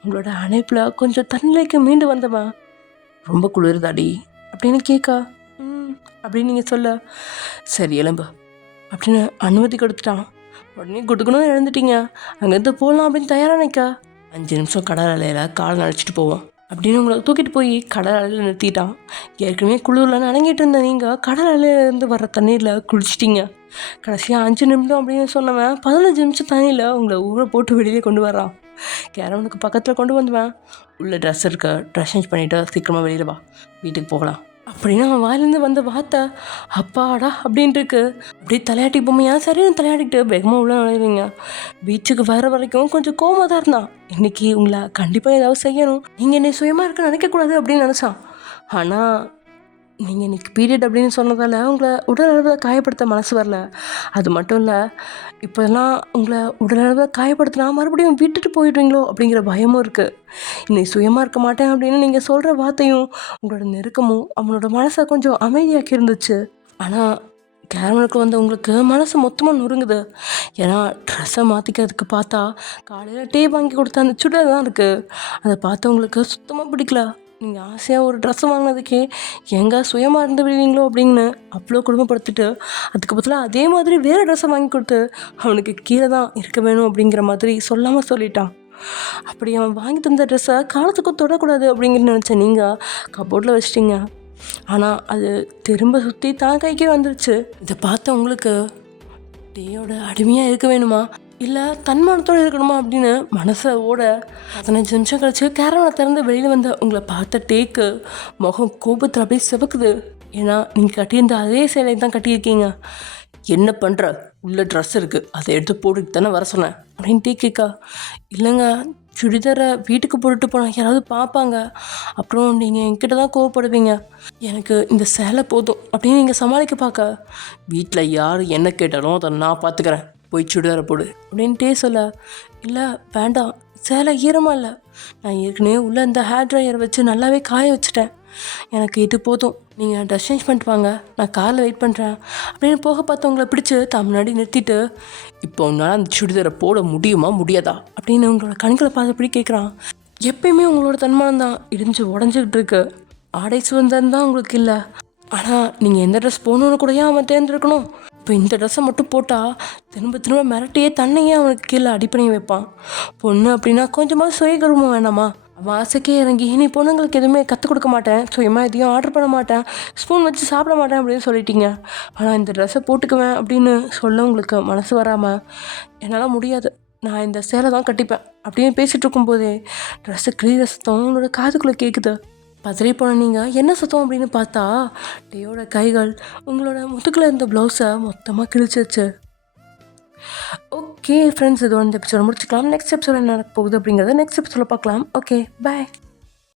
உங்களோட அணைப்பில் கொஞ்சம் தன்னிலைக்கு மீண்டு வந்தவன் ரொம்ப குளிர்தாடி அப்படின்னு கேட்கா. அப்படின்னு நீங்கள் சொல்ல, சரி எலும்பு அப்படின்னு அனுமதி கொடுத்துட்டான். உடனே குடுக்கணும் எழுந்துட்டீங்க. அங்கேருந்து போகலாம் அப்படின்னு தயாராக நிற்கா. 5 நிமிஷம் கடல் அலையில் காலை நடிச்சிட்டு போவோம் அப்படின்னு உங்களை தூக்கிட்டு போய் கடல் அலையில் நிறுத்திட்டான். ஏற்கனவே குளிரில் நனங்கிட்டு இருந்த நீங்கள் கடல் அலையிலேருந்து வர்ற தண்ணீரில் குளிச்சிட்டிங்க. கடைசியாக 5 நிமிடம் அப்படின்னு சொன்னவன் 15 நிமிஷம் தண்ணியில் உங்களை ஊரை போட்டு வெளியே கொண்டு வர்றான். கேரவனுக்கு பக்கத்தில் கொண்டு வந்துவேன். உள்ள ட்ரெஸ் இருக்க, ட்ரெஸ் சேஞ்ச் பண்ணிவிட்டு சீக்கிரமாக வெளியில் வா, வீட்டுக்கு போகலாம் அப்படின்னு அவன் வாயிலேருந்து வந்த வார்த்தை அப்பாடா அப்படின்ட்டு இருக்கு. அப்படியே தலையாட்டி பொம்மையா சரின்னு தலையாடிக்கிட்டு வேகமாக உள்ள நுழைவீங்க. பீச்சுக்கு வர வரைக்கும் கொஞ்சம் கோவமாக தான் இருந்தான். இன்னைக்கு உங்களை கண்டிப்பாக ஏதாவது செய்யணும், நீங்கள் என்னை சுயமாக இருக்க நினைக்கக்கூடாது அப்படின்னு நினச்சான். ஆனால் நீங்கள் இன்றைக்கி பீரியட் அப்படின்னு சொன்னதால் உங்களை உடல் அளவில் காயப்படுத்த மனசு வரல. அது மட்டும் இல்லை, இப்போல்லாம் உங்களை உடல் அளவில் காயப்படுத்தினா மறுபடியும் விட்டுட்டு போயிடுவீங்களோ அப்படிங்கிற பயமும் இருக்குது. இன்னைக்கு சுயமாக இருக்க மாட்டேன் அப்படின்னு நீங்கள் சொல்கிற வார்த்தையும் உங்களோட நெருக்கமும் அவனோட மனசை கொஞ்சம் அமைதியாக்கி இருந்துச்சு. ஆனால் கேரமலுக்கு வந்த உங்களுக்கு மனசு மொத்தமாக நொறுங்குது. ஏன்னா ட்ரெஸ்ஸை மாற்றிக்கிறதுக்கு பார்த்தா காலையில் டீ வாங்கி கொடுத்த அந்த சுடிதார் தான் இருக்குது. அதை பார்த்து உங்களுக்கு சுத்தமாக பிடிக்கல. நீங்கள் ஆசையாக ஒரு ட்ரெஸ் வாங்கினதுக்கே எங்கே சுயமாக இருந்து விடுவீங்களோ அப்படின்னு அவ்வளோ குடும்பப்படுத்திட்டு அதுக்கு பதிலாக அதே மாதிரி வேறு ட்ரெஸ்ஸை வாங்கி கொடுத்து அவனுக்கு கீழே தான் இருக்க வேணும் அப்படிங்கிற மாதிரி சொல்லாமல் சொல்லிட்டான். அப்படி அவன் வாங்கி தந்த ட்ரெஸ்ஸை காலத்துக்கும் தொடக்கூடாது அப்படிங்கிற நினச்ச நீங்கள் கபோர்டில் வச்சிட்டிங்க. ஆனால் அது திரும்ப சுற்றி தான் கைக்கே வந்துருச்சு. இதை பார்த்த உங்களுக்கு டேயோட அடிமையாக இருக்க வேணுமா இல்லை தன்மானத்தோடு இருக்கணுமா அப்படின்னு மனசோட 15 நிமிஷம் கழிச்சு கேரவனை திறந்து வெளியில் வந்த உங்களை பார்த்த டேக்கு முகம் கோபத்தில் அப்படியே சிவக்குது. ஏன்னா நீங்கள் கட்டியிருந்த அதே சேலை தான் கட்டியிருக்கீங்க. என்ன பண்ணுற, உள்ள ட்ரெஸ் இருக்குது, அதை எடுத்து போட்டுட்டு தானே வர சொன்னேன் அப்படின்னு டே கேட்கா. இல்லைங்க, சுடிதாரை வீட்டுக்கு போட்டுட்டு போனால் யாராவது பார்ப்பாங்க, அப்புறம் நீங்கள் என்கிட்ட தான் கோவப்படுவீங்க. எனக்கு இந்த சேலை போதும் அப்படின்னு நீங்கள் சமாளிக்க பார்க்க, வீட்டில் யார் என்ன கேட்டாலும் அதை நான் பார்த்துக்கிறேன், போய் சுடிதாரை போடு அப்படின்ட்டே சொல்ல, இல்லை வேண்டாம், சேலை ஈரமாக இல்லை, நான் ஏற்கனவே உள்ளே இந்த ஹேர் ட்ரையரை வச்சு நல்லாவே காய வச்சுட்டேன், எனக்கு இது போதும், நீங்கள் ட்ரெஸ் சேஞ்ச் பண்ணிட்டு வாங்க, நான் காரில் வெயிட் பண்ணுறேன் அப்படின்னு போக பார்த்தவங்களை பிடிச்சி தான் முன்னாடி நிறுத்திட்டு, இப்போ உன்னால் அந்த சுடிதாரை போட முடியுமா முடியாதா அப்படின்னு உங்களோட கண்களை பார்த்தபடி கேட்குறான். எப்பயுமே உங்களோட தன்மானம் தான் இடிஞ்சு உடஞ்சிக்கிட்டு இருக்கு. ஆடை சுதந்திரம் தான் உங்களுக்கு இல்லை. ஆனால் நீங்கள் எந்த ட்ரெஸ் போகணுன்னு கூட ஏன் அவன் தேர்ந்தெடுக்கணும்? இப்போ இந்த ட்ரெஸ்ஸை மட்டும் போட்டால் திரும்ப திரும்ப மிரட்டியே தன்னையே அவனுக்கு கீழே அடிப்பணி வைப்பான். பொண்ணு அப்படின்னா கொஞ்சமாக சுயகர்வம் வேணாமா? அவன் ஆசைக்கே இறங்கி நீ பொண்ணுங்களுக்கு எதுவுமே கற்றுக் கொடுக்க மாட்டேன், சுயமாக எதையும் ஆர்டர் பண்ண மாட்டேன், ஸ்பூன் வச்சு சாப்பிட மாட்டேன் அப்படின்னு சொல்லிட்டீங்க. ஆனால் இந்த ட்ரெஸ்ஸை போட்டுக்குவேன் அப்படின்னு சொல்ல உங்களுக்கு மனசு வராமல், என்னால் முடியாது, நான் இந்த சேலை தான் கட்டிப்பேன் அப்படின்னு பேசிகிட்டு இருக்கும்போதே ட்ரெஸ்ஸு கிளீர சத்தம் உங்களோட காதுக்குள்ளே கேட்குது. பதறி போன நீங்கள் என்ன சத்தம் அப்படின்னு பார்த்தா டேயோட கைகள் உங்களோட முதுகில் இருந்த ப்ளவுஸை மொத்தமாக கிழிச்சிருச்சு. ஓகே ஃப்ரெண்ட்ஸ், இது வந்து எபிசோட முடிச்சுக்கலாம். நெக்ஸ்ட் எபிசோட என்ன நடக்க போகுது அப்படிங்கிறத நெக்ஸ்ட் எபிசோட பார்க்கலாம். ஓகே, பாய்.